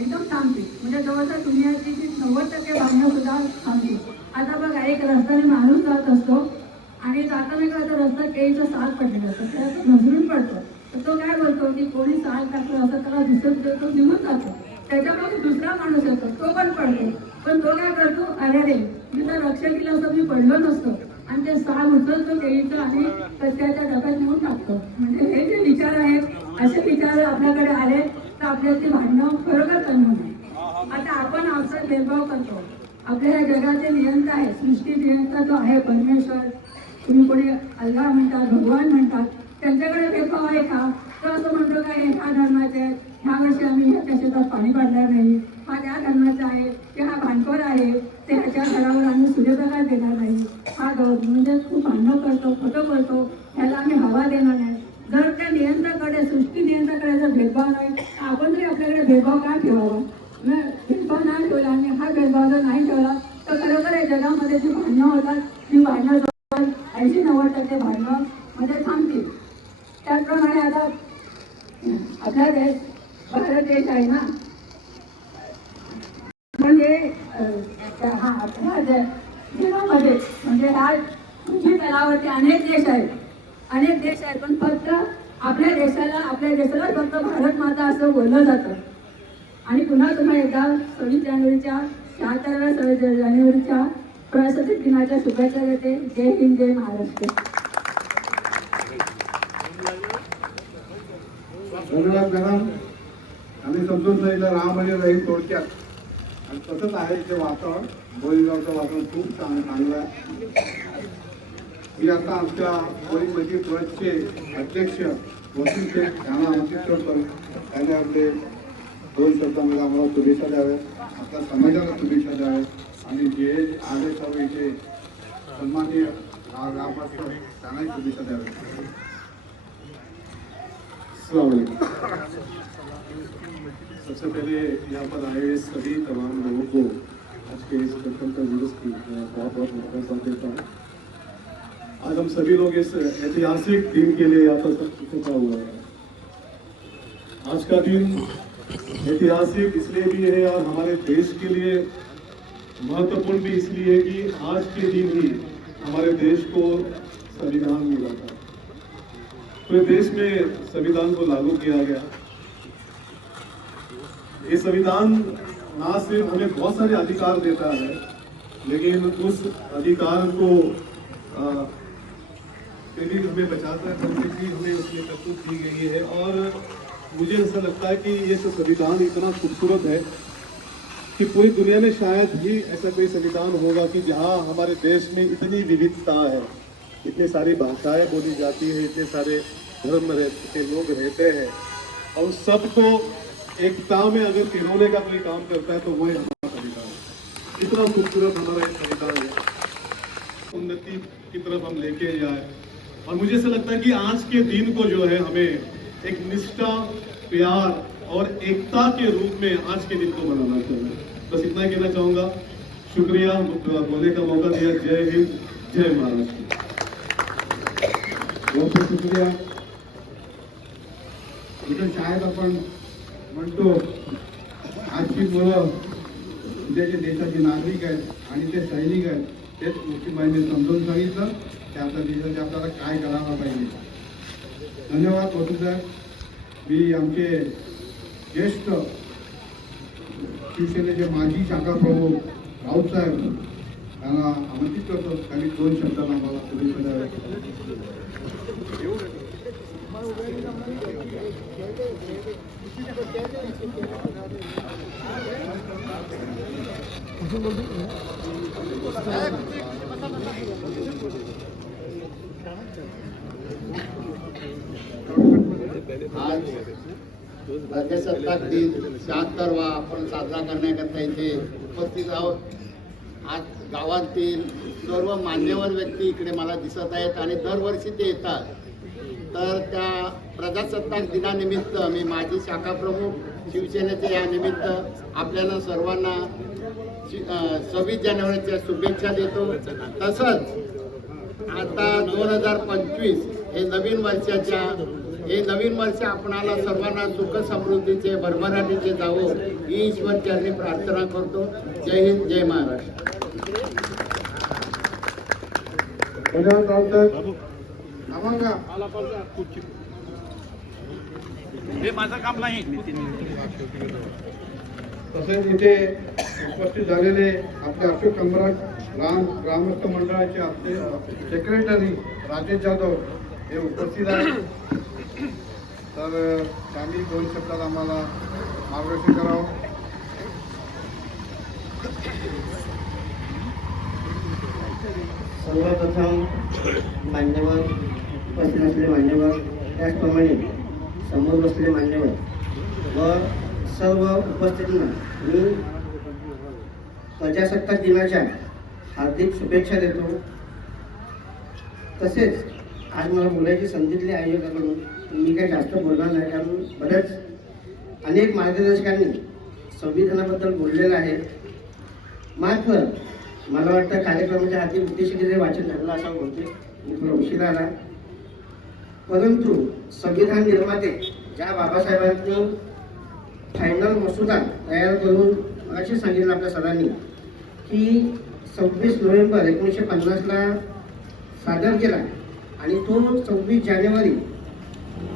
एकदम थांबतील. म्हणजे जवळजवळ दुनियाची जी 90% भांडणं सुद्धा थांबतील. आता बघा एक रस्त्याने माणूस जात असतो आणि जाताना काय तर रस्ता केळीचं साल पडलेलं असतं, त्याला नजरून पडतो तर तो काय बोलतो की कोणी साल टाकलं असं त्याला दिसत तो निघून जातो. त्याच्यामध्ये दुसरा माणूस येतो तो पण पडतो, पण तो काय करतो अरे रे मी तर रक्षा केलं असं मी पडलो नसतो आणि ते साल उचलतो केळीचं आणि कचऱ्याच्या डब्यात नेऊन टाकतो. म्हणजे हे जे विचार आहेत असे विचार आपल्याकडे आले तर आपल्याची भांडणं खरोखर कमी होईल. आता आपण आपला भेदभाव करतो. आपल्या या जगाचे नियंता आहे, सृष्टी नियंता जो आहे परमेश्वर, तुम्ही कोणी अल्लाह म्हणतात, भगवान म्हणतात, त्यांच्याकडे भेदभाव आहे का? तर असं म्हणतो का ह्या धर्माचे आहेत, ह्या वर्षी आम्ही ह्याच्या शेतात पाणी पाडणार नाही, हा त्या धर्माचा आहे, ते हा भांडखोर आहे, ते ह्याच्या घरावर आम्ही सूर्यप्रकाश देणार नाही, हा म्हणजे खूप भांडण करतो, खोटं करतो, ह्याला आम्ही हवा देणार नाही. जर त्या नियंत्रणाकडे, सृष्टी नियंत्रणाकडे जर भेदभाव नाही तर आपण तरी आपल्याकडे भेदभाव का ठेवावा? भेदभाव नाही ठेवला आणि हा भेदभाव जर नाही ठेवला तर खरोखर या जगामध्ये जी भांडणं होतात ती भांडणं 80-90% भांडणं मध्ये थांबतील. त्याचप्रमाणे आता आपला देश भारत देश आहे ना, म्हणजे हा आपल्या जगामध्ये म्हणजे ह्या पृथ्वी तलावरती अनेक देश आहेत, पण फक्त आपल्या देशाला फक्त भारत माता असं बोललं जातं. आणि पुन्हा तुम्हाला एकदा 26 जानेवारीच्या 76व्या जानेवारीच्या प्रजासत्ताक दिनाच्या शुभेच्छा देते. जय हिंद, जय महाराष्ट्र. धन्यवाद मॅडम. आम्ही समजून सांगितलं राम आणि रहीम थोडक्यात, आणि तसंच आहे ते वातावरण. बोरीगावचं वातावरण खूप चांगलं आहे. मी आता आमच्या कोळी ट्रस्टचे अध्यक्ष वसीम शेख यांना आमंत्रित करतो. त्यांनी आपले 2 शब्दामध्ये आम्हाला शुभेच्छा द्याव्यात, आपल्या समाजाला शुभेच्छा द्याव्यात आणि जे आले सर्व इथे सन्माननीय ग्रामस्थ त्यांनाही शुभेच्छा द्याव्यात. अस्सलाम वालेकुम. सबसे पहले यहाँ पर आए हुए सभी तमाम लोगों को आज के इस गणतंत्र दिवस की बहुत बहुत मुबारकबाद देता हूँ. आज हम सभी लोग इस ऐतिहासिक दिन के लिए यहाँ पर इकट्ठा हुए हैं. आज का दिन ऐतिहासिक इसलिए भी है और हमारे देश के लिए महत्वपूर्ण भी इसलिए कि आज के दिन ही हमारे देश को संविधान मिला था. पूरे देश में संविधान को लागू किया गया. ये संविधान ना सिर्फ हमें बहुत सारे अधिकार देता है, लेकिन उस अधिकार को भी हमें बचाता है, भी हमें उसमें तरतूब की गई है. और मुझे ऐसा लगता है कि ये संविधान इतना खूबसूरत है कि पूरी दुनिया में शायद ही ऐसा कोई संविधान होगा कि जहाँ हमारे देश में इतनी विविधता है, इतनी सारी भाषाएं बोली जाती है, इतने सारे धर्म के लोग रहते हैं और सबको एकता में अगर पिरोने का कोई काम करता है तो वो हमारा संविधान है. इतना खूबसूरत हमारा एक संविधान है. उन्नति की तरफ हम लेके जाए और मुझे ऐसा लगता है कि आज के दिन को जो है हमें एक निष्ठा, प्यार और एकता के रूप में आज के दिन को मनाना चाहिए. बस इतना कहना चाहूँगा. शुक्रिया बोलने का मौका दिया. जय हिंद, जय महाराष्ट्र. बहुत बहुत शुक्रिया. इथं शाळेत आपण म्हणतो आजची मुलं उद्याचे देशाचे नागरिक आहेत आणि ते सैनिक आहेत. तेच मुख्यमंत्र्यांनी समजून सांगितलं की आपल्या देशाचे आपल्याला काय करायला पाहिजे. धन्यवाद वसुसाहेब. मी आमचे ज्येष्ठ शिवसेनेचे माजी शाखा प्रमुख राऊतसाहेब यांना आमंत्रित करतो. काही 2 शब्दांना आम्हाला शुभेच्छा द्याव्या. आज प्रजासत्ताक दिन 76वा आपण साजरा करण्याकरता इथे उपस्थित आहोत. आज गावातील सर्व मान्यवर व्यक्ती इकडे मला दिसत आहेत आणि दरवर्षी ते येतात. तर त्या प्रजासत्ताक दिनानिमित्त मी माजी शाखा प्रमुख शिवसेनेचे या निमित्त आपल्याला सर्वांना 26 जानेवारीच्या शुभेच्छा देतो. तसंच आता 2025 हे नवीन वर्ष आपणाला सर्वांना सुख समृद्धीचे भरभराटीचे जावो ही ईश्वर चरणी प्रार्थना करतो. जय हिंद, जय महाराष्ट्र. धन्यवाद राऊतसाहेब. आम्हाला हे माझं काम नाही. तसेच इथे उपस्थित झालेले आपले अशोक सम्राट ग्रामस्थ मंडळाचे आपले सेक्रेटरी राजेश जाधव हे उपस्थित आहेत. तर त्यांनी 2 शब्दात आम्हाला मार्गदर्शन करावं. सर्वप्रथम मान्यवर उपस्थित असलेले मान्यवर, त्याचप्रमाणे समोर बसलेले मान्यवर व सर्व उपस्थितांना मी प्रजासत्ताक दिनाच्या हार्दिक शुभेच्छा देतो. तसेच आज मला बोलायची संधी दिली आयोजकाकडून. मी काही जास्त बोलणार नाही, कारण अनेक मार्गदर्शकांनी संविधानाबद्दल बोललेलं आहे. मात्र मला वाटतं कार्यक्रमाच्या हाती उद्देशिकेचे वाचन झालं असं बोलते. मी थोडा उशिरा आला, परंतु संविधान निर्माते ज्या बाबासाहेबांनी फायनल मसुदा तयार करून असे सांगितलं आपल्या सरांनी की 26 नोव्हेंबर 1950ला सादर केला आणि तो 26 जानेवारी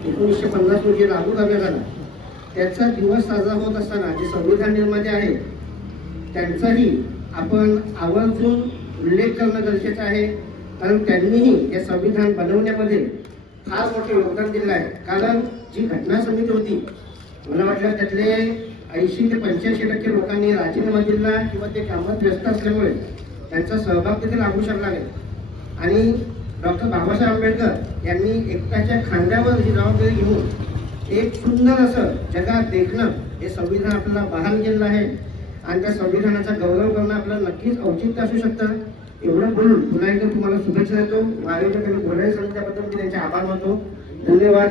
1950 रोजी लागू करण्यात आला. त्याचा दिवस साजरा होत असताना जे संविधान निर्माते आहेत त्यांचाही आपण आवर्जून उल्लेख करणं गरजेचं आहे, कारण त्यांनीही हे संविधान बनवण्यामध्ये फार मोठे योगदान दिलं आहे. कारण जी घटना समिती होती, मला वाटलं त्यातले 80 ते 85% लोकांनी राजीनामा दिला किंवा ते कामात व्यस्त असल्यामुळे त्यांचा सहभाग तिथे लागू शकला नाही. आणि डॉक्टर बाबासाहेब आंबेडकर यांनी एकट्याच्या खांद्यावर ही जबाबदारी घेऊन एक सुंदर असं जगात देखणं हे संविधान आपल्याला बहाल केलेलं आहे आणि त्या संविधानाचा गौरव करणं आपल्याला नक्कीच औचित्य असू शकतं. एवढं बोलून पुन्हा एकदा तुम्हाला शुभेच्छा देतो. महाराष्ट्र कमी बोलायला सांगितलं त्याबद्दल मी त्यांचे आभार मानतो. धन्यवाद.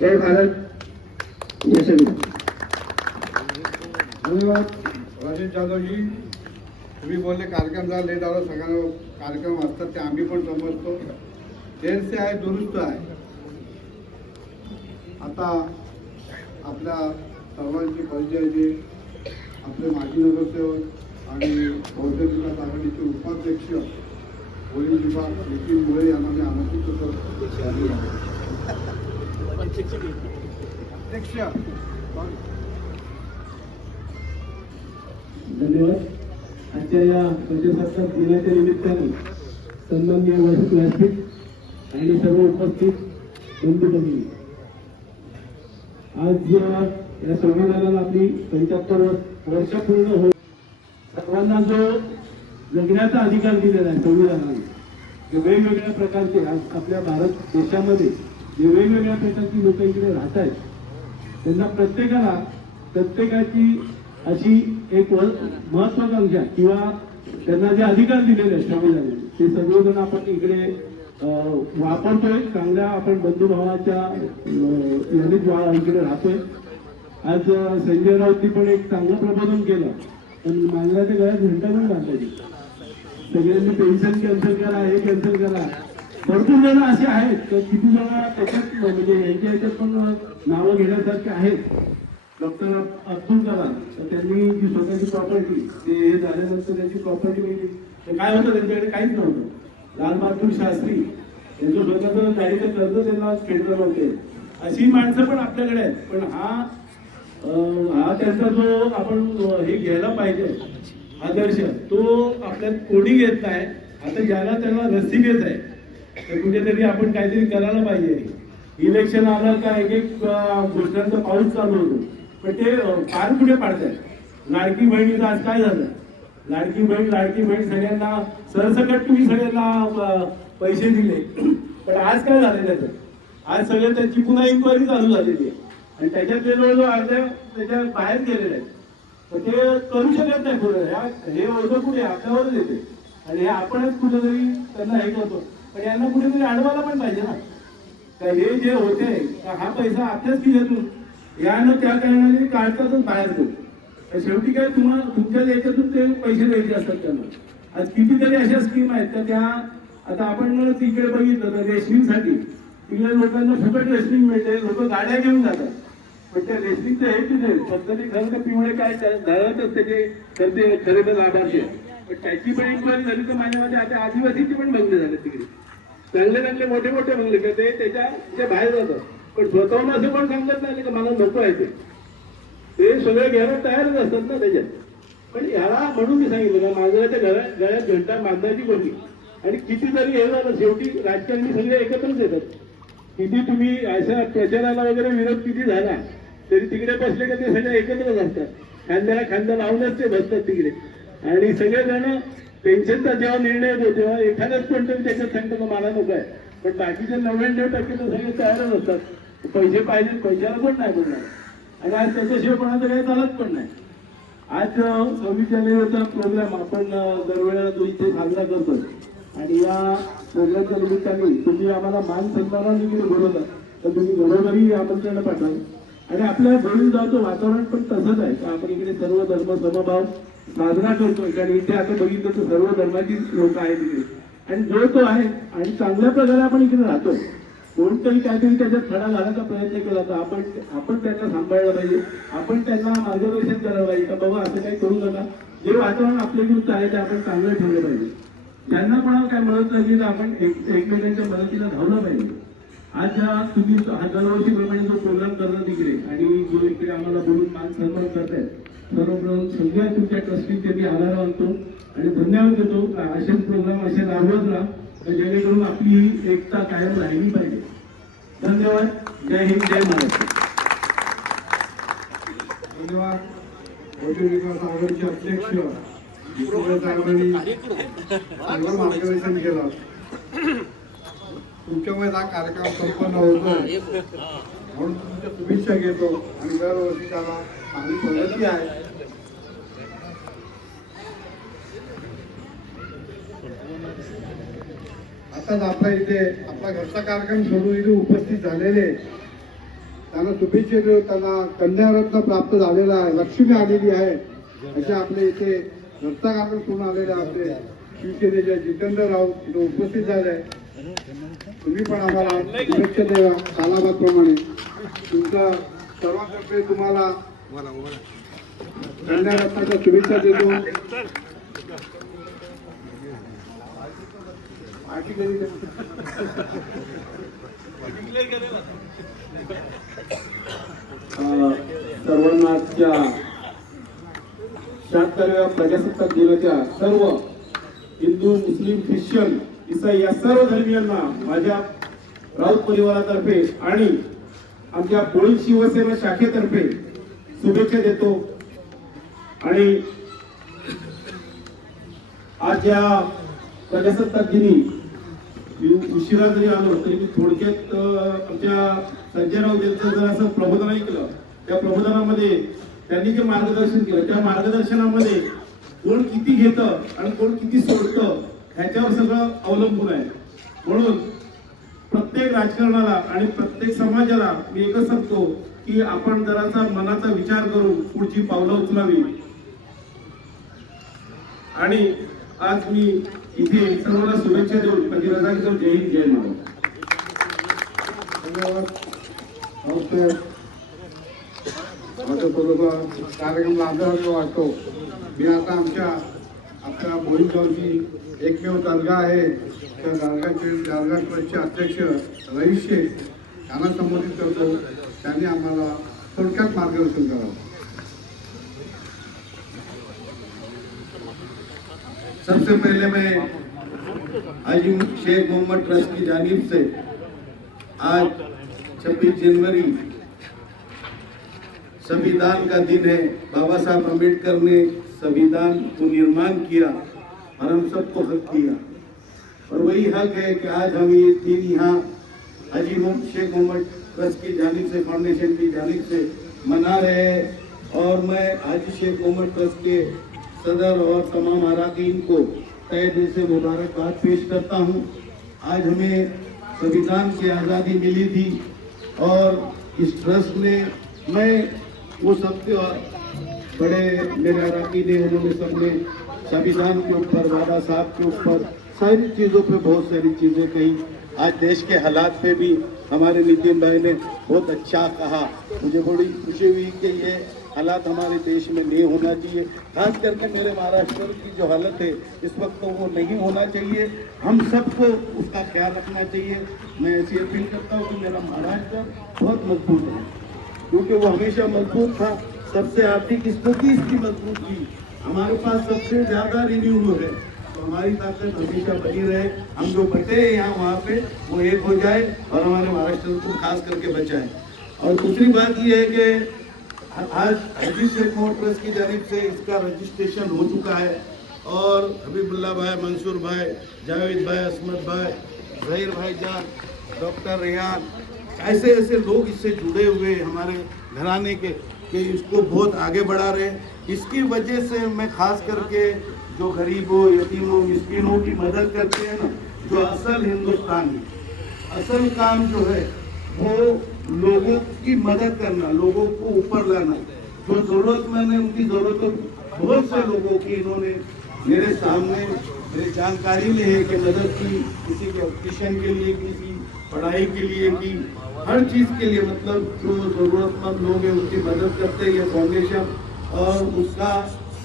जय भारत, जय संविधान. धन्यवाद राजेश जाधवजी. तुम्ही बोलले कार्यक्रम झाला लेट आलो, सगळ्यांना कार्यक्रम असतात ते आम्ही पण समजतो. देर से आहे दुरुस्त आहे. आता आपल्या सर्वांची परिचयाचे आपले माजी नगरसेवक आणि बहुजन विकास आघाडीचे उपाध्यक्ष पोलीस विभाग नितीन मुळे यांना मी आमंत्रित करतो. अध्यक्ष धन्यवाद. आजच्या या प्रजासत्ताक दिनाच्या निमित्ताने सन्माननीय वरिष्ठ व्यासपीठ आणि सर्व उपस्थित बंधू भगिनी, आज या संविधानाला आपली 75 वर्ष पूर्ण होत, सर्वांना जो जगण्याचा अधिकार दिलेला आहे संविधानाने, वेगवेगळ्या प्रकारचे आज आपल्या भारत देशामध्ये जे वेगवेगळ्या प्रकारची लोक इकडे राहत आहेत, त्यांना प्रत्येकाची अशी एक महत्वाकांक्षा किंवा त्यांना जे अधिकार दिलेले आहेत संविधानाने, ते सर्वजण आपण इकडे वापरतोय. चांगल्या आपण बंधुभावाच्या यांनी इकडे राहतोय. आज संजय राऊतनी पण एक चांगलं प्रबोधन केलं, पण मांजराच्या गळ्यात घंटा पण घातली. सगळ्यांनी पेन्शन कॅन्सल करा, हे कॅन्सल करा. भरपूर जण असे आहेत तर किती जण त्याच्यात म्हणजे यांच्या ह्याच्यात पण नावं घेण्यासारखे आहेत. डॉक्टर अब्दुल कलाम, तर त्यांनी जी स्वतःची प्रॉपर्टी ते हे झाल्यानंतर त्यांची प्रॉपर्टी मिळली, तर काय होतं त्यांच्याकडे काहीच नव्हतं. लाल बहादूर शास्त्री त्यांचं स्वतःचं गाडीचं कर्ज त्यांना फेडलं नव्हते. अशी माणसं पण आपल्याकडे आहेत. पण हा त्यांचा जो आपण हे घ्यायला पाहिजे आदर्श, तो आपल्यात कोणी घेत नाही. आता ज्याला त्यांना रस्सीगेच आहे, तर कुठेतरी आपण काहीतरी करायला पाहिजे. इलेक्शन आलं का एक घोषणांचा पाऊस चालू होतो, पण ते फार पुढे पाडतात. लाडकी बहिणीचं आज काय झालं? लाडकी बहीण सगळ्यांना सरसकट तुम्ही सगळ्यांना पैसे दिले, पण आज काय झालं त्याचं? आज सगळं त्याची पुन्हा इन्क्वायरी चालू झालेली आहे आणि त्याच्यात जवळजवळ अर्ध्या त्याच्या बाहेर गेलेले आहेत. तर ते करू शकत नाही पुढे. हे ओझं पुढे आपल्यावरच येते आणि हे आपणच कुठेतरी त्यांना हे करतो. पण यांना कुठेतरी अडवायला पण पाहिजे ना, का हे जे होते हा पैसा आपल्याच खिशातून यानं त्या कारणाने काढतातच बाहेर तो. शेवटी काय तुमच्या याच्यातून ते पैसे द्यायचे असतात त्यांना. आज कितीतरी अशा स्कीम आहेत का त्या आता आपण तिकडे बघितलं तर रेशनिंगसाठी तिकडे लोकांना फुकट रेशनिंग मिळते, लोक गाड्या घेऊन जातात. पण त्या रेशनिंगचं हे तिथे फक्त ते खरं पिवळे काय धरतच त्याचे खरे लाभार्थी. पण त्याची पण इन्क्वायरी झाली तर माझ्या मते आता आदिवासीची पण बंद झाले तिकडे. चांगले मोठे बंगले का ते बाहेर जातात, पण स्वतःहून असं पण सांगत नाही का मला नको आहे ते सगळे घ्यायला तयारच असतात ना त्याच्यात. पण याला म्हणून मी सांगितलं का मांजराच्या गळ्यात घंटा बांधायची गोष्टी. आणि किती जरी हे झालं शेवटी राजकारणी सगळे एकत्रच येतात. किती तुम्ही अशा प्रचाराला वगैरे विरोध किती झाला तरी तिकडे बसले का ते सगळे एकत्रच असतात. खांद्याला खांदा लावूनच ते बसतात तिकडे. आणि सगळेजण पेन्शनचा जेव्हा निर्णय होतो तेव्हा एखादाच कोणतरी त्याच्यात सांगतो का मला नको आहे, पण बाकीचे 99% तर सगळे तयारच असतात. पैसे पाहिजे, पैशाला पण नाही बोलणार. आणि आज त्याच्याशिवाय कोणाचं काही चालत पण नाही. आज 26 जानेवारीचा प्रोग्राम आपण दरवेळेला तो इथे साजरा करतो आणि या प्रोग्रामच्या निमित्ताने तुम्ही आम्हाला मान सन्मानाने देखील बोलवलं तर तुम्ही घरोघरी आमंत्रण पाठवाल. आणि आपल्या बोलून जातो वातावरण पण तसंच आहे का आपण इकडे सर्व धर्म समभाव साजरा करतोय. कारण इथे आता बघितलं तर सर्व धर्माची लोक आहेत इकडे आणि जो तो आहे आणि चांगल्या प्रकारे आपण इकडे राहतो. कोणतरी काहीतरी त्याच्यात खडा घालायचा प्रयत्न केला तर आपण त्यांना सांभाळलं पाहिजे. आपण त्यांना मार्गदर्शन करायला पाहिजे का बाबा असं काही करू नका. जे वातावरण आपल्या विरुद्ध आहे ते आपण चांगलं ठेवलं पाहिजे. त्यांना कोणाला काय मदत लागली तर आपण एकमेकांच्या मदतीला धावलं पाहिजे. आज तुम्ही दरवर्षीप्रमाणे जो प्रोग्राम करतात इकडे आणि जो इकडे आम्हाला बोलून मान सन्मान करतायत, सर्वप्रथम सगळ्या तुमच्या ट्रस्टीचे मी आभार मानतो आणि धन्यवाद देतो. असेच प्रोग्राम असे राबवत राहा जेणेकरून आपली एकता कायम राहिली पाहिजे. धन्यवाद. जय हिंद, जय महाराष्ट्र. धन्यवाद. बहुजन विकास आघाडीचे अध्यक्ष साहेबांनी चांगलं मार्गदर्शन केलं. तुमच्यामुळे हा कार्यक्रम संपन्न होतोय म्हणून तुमच्या शुभेच्छा घेतो आणि दरवर्षी त्याला चांगली प्रगती आहे. आताच आपल्या इथे आपला घरचा कार्यक्रम सोडून इथे उपस्थित झालेले त्यांना शुभेच्छा देऊ. त्यांना कन्यारत्न प्राप्त झालेला आहे, लक्ष्मी आलेली आहे. असे आपले इथे घरचा कार्यक्रम सोडून आलेले आपले शिवसेनेच्या जितेंद्र राऊत इथे उपस्थित झाले. तुम्ही पण आम्हाला शुभेच्छा द्या कालाबादप्रमाणे. तुमचा सर्वांतर्फे तुम्हाला कन्यारत्नाच्या शुभेच्छा देतो. सर्वांना आजच्या 76व्या प्रजासत्ताक दिनाच्या सर्व हिंदू, मुस्लिम, ख्रिश्चन, इसाई या सर्व धर्मियांना माझ्या राऊत परिवारातर्फे आणि आमच्या कोळी शिवसेना शाखेतर्फे शुभेच्छा देतो. आणि आज या प्रजासत्ताक दिनी उशिरा जरी आलो तरी मी थोडक्यात आमच्या संजय राऊत यांचं जर असं प्रबोधन ऐकलं. त्या प्रबोधनामध्ये त्यांनी जे मार्गदर्शन केलं त्या मार्गदर्शनामध्ये कोण किती घेतं आणि कोण किती सोडतं ह्याच्यावर सगळं अवलंबून आहे. म्हणून प्रत्येक राजकारणाला आणि प्रत्येक समाजाला मी एकच सांगतो की आपण जरासा मनाचा विचार करून पुढची पावलं उचलावी. आणि आज मी इथे सर्वांना शुभेच्छा देऊन माझी रजा घेतो. जय हिंद, जय महाराष्ट्र. माझं थोडंसं कार्यक्रम लांबला वाटतो. मी आता आपल्या बोईगावची एकमेव दर्गा आहे त्या दर्गा ट्रस्टचे अध्यक्ष रईस शेख यांना संबोधित करतो. त्यांनी आम्हाला थोडक्यात मार्गदर्शन करावं. सबसे पहले मैं हाजी शेख मोहम्मद ट्रस्ट की जानिब से आज 26 जनवरी संविधान का दिन है. बाबा साहब अम्बेडकर ने संविधान को निर्माण किया और हम सबको हक दिया और वही हक है कि आज हम ये दिन यहाँ हाजी शेख मोहम्मद ट्रस्ट की जानिब से, फाउंडेशन की जानिब से मना रहे हैं. और मैं हाजी शेख मोहम्मद ट्रस्ट के सदर और तमाम अराकीन को तहे दिल से मुबारकबाद पेश करता हूँ. आज हमें संविधान की आज़ादी मिली थी और इस ट्रस्ट ने, मैं वो सबके बड़े मेरे अराकीन ने, उन्होंने सबने संविधान के ऊपर, बाबा साहब के ऊपर सारी चीज़ों पे बहुत सारी चीज़ें कही. आज देश के हालात पे भी हमारे नितिन भाई ने बहुत अच्छा कहा. मुझे बड़ी खुशी हुई कि ये हालात हमारे देश में नहीं होना चाहिए. खास करके मेरे महाराष्ट्र की जो हालत है इस वक्त तो वो नहीं होना चाहिए. हम सबको उसका ख्याल रखना चाहिए. मैं ऐसी अपील करता हूँ कि मेरा महाराष्ट्र बहुत मजबूत है क्योंकि वो हमेशा मजबूत था. सबसे आर्थिक स्थिति इसकी मजबूत थी. हमारे पास सबसे ज़्यादा रिन्यू है तो हमारी ताकत हमेशा बनी रहे. हम जो बटे हैं यहाँ वहाँ पे वो एक हो जाए और हमारे महाराष्ट्र को खास करके बचाए. और दूसरी बात ये है कि आज हाजी शेख मोहम्मद ट्रस्ट की जानिब से इसका रजिस्ट्रेशन हो चुका है और हबीबुल्ला भाई, मंसूर भाई, जावेद भाई, असमत भाई, जहीर भाई जान, डॉक्टर रेहान, ऐसे ऐसे लोग इससे जुड़े हुए हमारे घराने के कि इसको बहुत आगे बढ़ा रहे हैं. इसकी वजह से मैं खास करके जो गरीबों, यतीमों, मिस्किनों की मदद करते हैं ना, जो असल हिंदुस्तानी असल काम जो है वो लोगों की मदद करना, लोगों को ऊपर लाना. जो जरूरतमंद है उनकी जरूरतों बहुत से लोगों की इन्होंने मेरे सामने मेरी जानकारी में है कि मदद की. किसी के ऑपरेशन के लिए, किसी पढ़ाई के लिए की, हर चीज़ के लिए मतलब जो ज़रूरतमंद लोग हैं उनकी मदद करते हैं ये फाउंडेशन. और उसका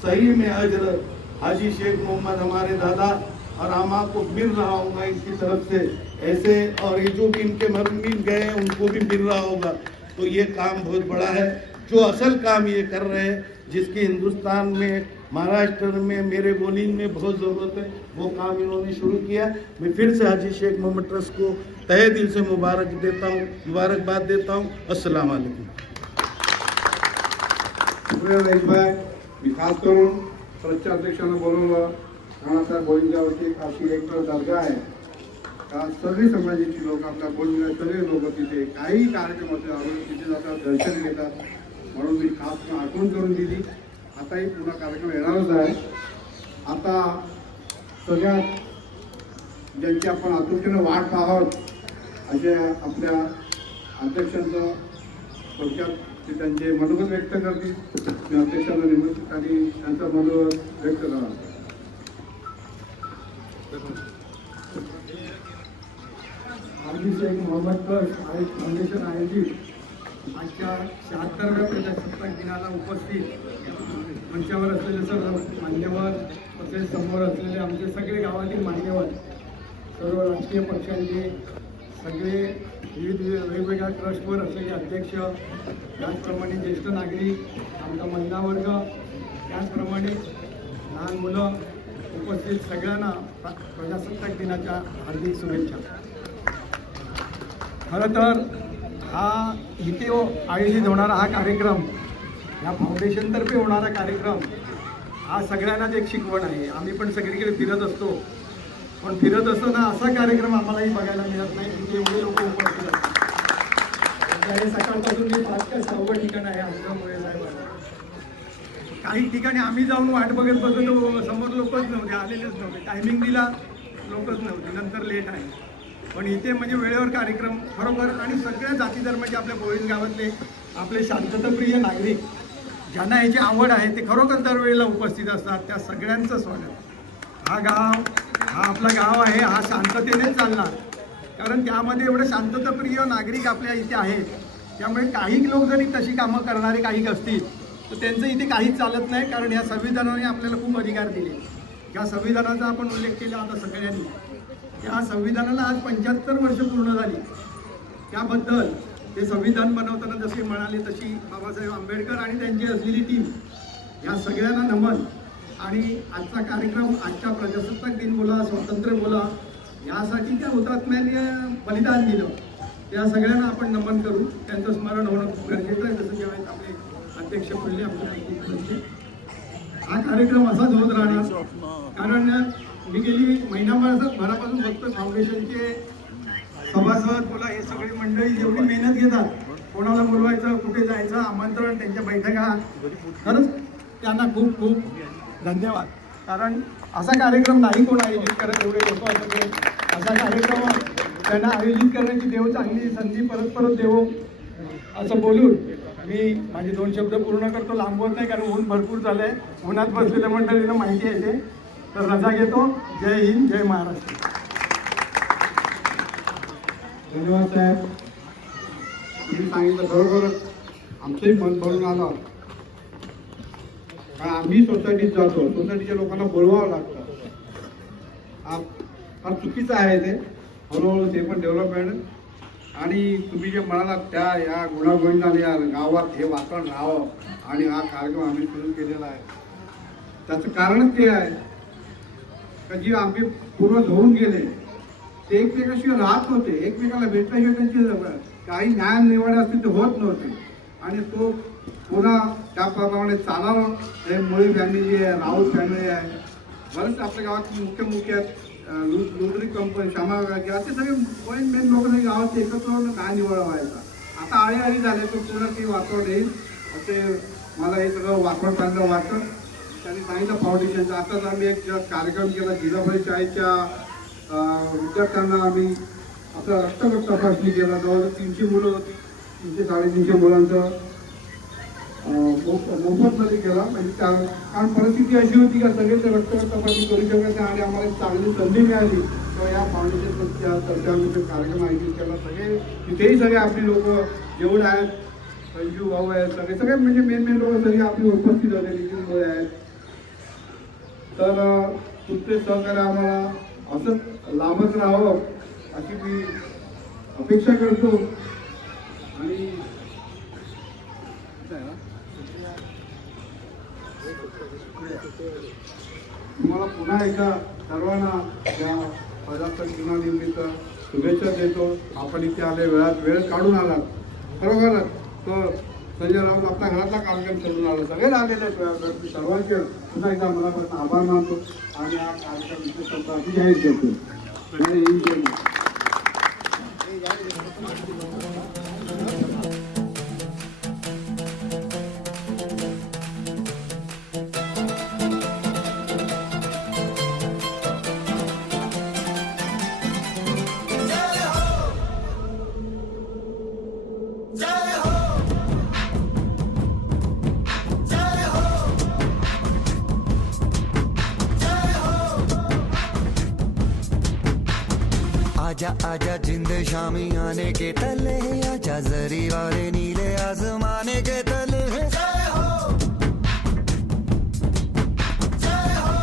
सही में अजर हाजी शेख मोहम्मद हमारे दादा और आमा को मिल रहा होगा इनकी तरफ से ऐसे. और ये जो भी इनके मरमीन गए हैं उनको भी मिल रहा होगा. तो ये काम बहुत बड़ा है. जो असल काम ये कर रहे हैं जिसकी हिंदुस्तान में, महाराष्ट्र में, मेरे बोलिंग में बहुत ज़रूरत है, वो काम इन्होंने शुरू किया. मैं फिर से हाजी शेख मोहम्मद ट्रस्ट को तहे दिल से मुबारकबाद देता हूँ. अस्सलाम वालेकुम. मी खास करून ट्रस्टच्या अध्यक्षांना बोलवलं कारण आता बोईगावची अशी एक दर्गा आहे का सगळी समाजाची लोक आपल्या बोलणारे सगळे लोक तिथे काही कार्यक्रम असेल अगोदर तिथे जातात, दर्शन घेतात. म्हणून मी खास आठवण करून दिली. आताही पुन्हा कार्यक्रम येणारच आहे. आता सगळ्यात ज्यांची आपण आतुरतेनं वाट पाहत अशा आपल्या अध्यक्षांचं थोडक्यात ते त्यांचे मनोगत व्यक्त करतील. मी अध्यक्षांना निमंत्रित आणि त्यांचं मनोगत व्यक्त करा. हाजी शेख मोहम्मद ट्रस्ट आणि फाउंडेशन आयोजित आजच्या 76व्या प्रजासत्ताक दिनाला उपस्थित मंचावर असलेले सर्व मान्यवर, तसेच समोर असलेले आमचे सगळे गावातील मान्यवर, सर्व राजकीय पक्षांचे सगळे विविध वेगवेगळ्या ट्रस्टवर असलेले अध्यक्ष, त्याचप्रमाणे ज्येष्ठ नागरिक, आमचा महिला वर्ग, त्याचप्रमाणे लहान मुलं उपस्थित सगळ्यांना प्रजासत्ताक दिनाच्या हार्दिक शुभेच्छा. खरं तर हा इथे आयोजित होणारा हा कार्यक्रम, या फाउंडेशनतर्फे होणारा कार्यक्रम हा सगळ्यांनाच एक शिकवण आहे. आम्ही पण सगळीकडे फिरत असतो, पण फिरत असताना असा कार्यक्रम आम्हालाही बघायला मिळत नाही की एवढे लोक उपस्थित असतात. हे सकाळपासून मी 5 का 6वं ठिकाण आहे आमच्यामुळे साहेबांना. काही ठिकाणी आम्ही जाऊन वाट बघत बघतो, समोर लोकच नव्हते, आलेलेच नव्हते. टायमिंग दिला, लोकच नव्हते, नंतर लेट आहे. पण इथे म्हणजे वेळेवर कार्यक्रम खरोखर, आणि सगळ्या जाती धर्माचे आपल्या बोळीस गावातले आपले शांतताप्रिय नागरिक ज्यांना याची आवड आहे ते खरोखर दरवेळेला उपस्थित असतात. त्या सगळ्यांचं स्वागत. हा आपला गाव आहे, हा शांततेनेच चालणार, कारण त्यामध्ये एवढे शांतताप्रिय नागरिक आपल्या इथे आहेत. त्यामुळे काही लोक जरी तशी कामं करणारे काही असतील तर त्यांचं इथे काहीच चालत नाही, कारण या संविधानाने आपल्याला खूप अधिकार दिले. या संविधानाचा आपण उल्लेख केला आता सगळ्यांनी. त्या संविधानाला आज 75 वर्ष पूर्ण झाली. त्याबद्दल ते संविधान बनवताना जसे म्हणाले तशी बाबासाहेब आंबेडकर आणि त्यांची असलेली टीम, या सगळ्यांना नमन. आणि आजचा कार्यक्रम, आजच्या प्रजासत्ताक दिन बोला, स्वातंत्र्य बोला, यासाठी त्या हुतात्म्याने बलिदान दिलं, त्या सगळ्यांना आपण नमन करू. त्यांचं स्मरण होणं खूप गरजेचं आहे. जसं ज्यावेळेस आपले अध्यक्ष बोलले आमच्या हा कार्यक्रम असाच होत राहणार, कारण मी गेली महिनाभरापासून बघतो फाउंडेशनचे सभासद बोला, हे सगळी मंडळी जेवढी मेहनत घेतात, कोणाला बोलवायचं, कुठे जायचं, आमंत्रण, त्यांच्या बैठका, खरंच त्यांना खूप खूप धन्यवाद. कारण असा कार्यक्रम नाही कोण आयोजित करत, एवढे लोक असते. असा कार्यक्रम त्यांना आयोजित करण्याची देव चांगली संधी परत परत देवो, असं बोलून मी माझे 2 शब्द पूर्ण करतो. लांबवत नाही, कारण ऊन भरपूर झालं आहे. उन्हात बसलेल्या मंडळींना माहिती आहे ते. तर रजा घेतो. जय हिंद, जय महाराष्ट्र. धन्यवाद साहेब. तुम्ही सांगितलं खरोखरच आमचंही मन भरून आलं. कारण आम्ही सोसायटीत जातो, सोसायटीच्या लोकांना बोलवावं लागतं. फार चुकीचं आहे ते. हळूहळू ते पण डेव्हलपमेंट. आणि तुम्ही जे म्हणालात त्या या गुणागोविंदाने या गावात हे वातावरण राहावं आणि हा कार्यक्रम आम्ही सुरू केलेला आहे. त्याचं कारणच ते आहे का जी आम्ही पूर्वज होऊन गेले ते एकमेकाशिवाय राहत होते, एकमेकाला भेटल्याशिवाय त्यांची काही न्याय निवाडे असतील ते होत नव्हते. आणि तो पुन्हा त्याप्रमाणे चालावं. हे मुळी फॅमिली आहे, राऊत फॅमिली आहे, बरेच आपल्या गावात मुख्य लुंडरी कंपनी, श्यामा असे सगळे मेन लोक सगळे गावात एकत्र होऊन काय निवड व्हायचा. आता आळी झाले तो पूर्ण ती वातावरण येईल असे मला हे सगळं वातावरण चांगलं वाटतं. त्यांनी सांगितलं फाउंडेशनचं. आताच आम्ही एक कार्यक्रम केला जिल्हा परिषद शाळेच्या विद्यार्थ्यांना. आम्ही आपला रक्तगट तपासणी केला. जवळजवळ 300 मुलं होती, 300-350 मुलांचं मोफतमध्ये केला. म्हणजे कारण परिस्थिती अशी होती का सगळे ते रक्तगट तपासणी करू शकत नाही आणि आम्हाला एक चांगली संधी मिळाली. तर या फाउंडेशनच्या आम्ही ते कार्यक्रम आयोजित केला. सगळे तिथेही सगळे आपली लोक जेवढे आहेत, संजू भाऊ आहेत, सगळे म्हणजे मेन लोक सगळे आपली उपस्थित होते, नितीन भाऊ आहेत. तर तुमचे सहकार्य आम्हाला असंच लाभत राहावं अशी मी अपेक्षा करतो. आणि तुम्हाला पुन्हा एकदा सर्वांना या प्रजासत्ताक दिनानिमित्त शुभेच्छा देतो. आपण इथे आले, वेळ काढून आलात. खरोखरच तो संजय राऊत आपल्या घरातला कार्यक्रम करून आला. सगळे आलेले आहेत. सर्वांचे पुन्हा एकदा मनापासून आभार मानतो आणि हा कार्यक्रम इथे जाहीर करतो. जय हिंद जय महाराष्ट्र. आजा आजा जिंद शामी आने के तले, आजा जरी वाले नीले आसमाने के तले. जय हो जय हो.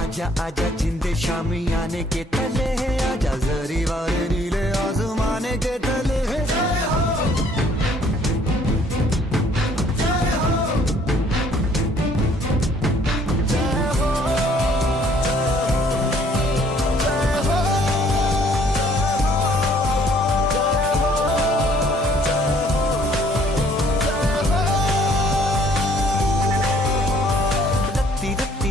आजा आजा जिंद शामी आने के तले, आजा जरी वाले नीले आसमाने के तले. जय हो जय हो जय हो.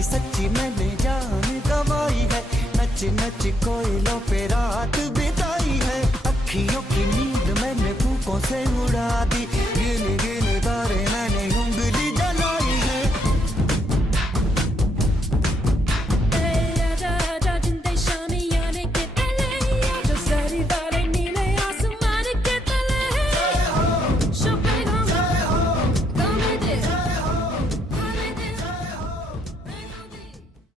सच्ची मैंने जान गवाई है, नच नच कोयलों पे रात बिताई है. अखियों की नींद मैंने फूकों से उड़ा दी, गिन गिन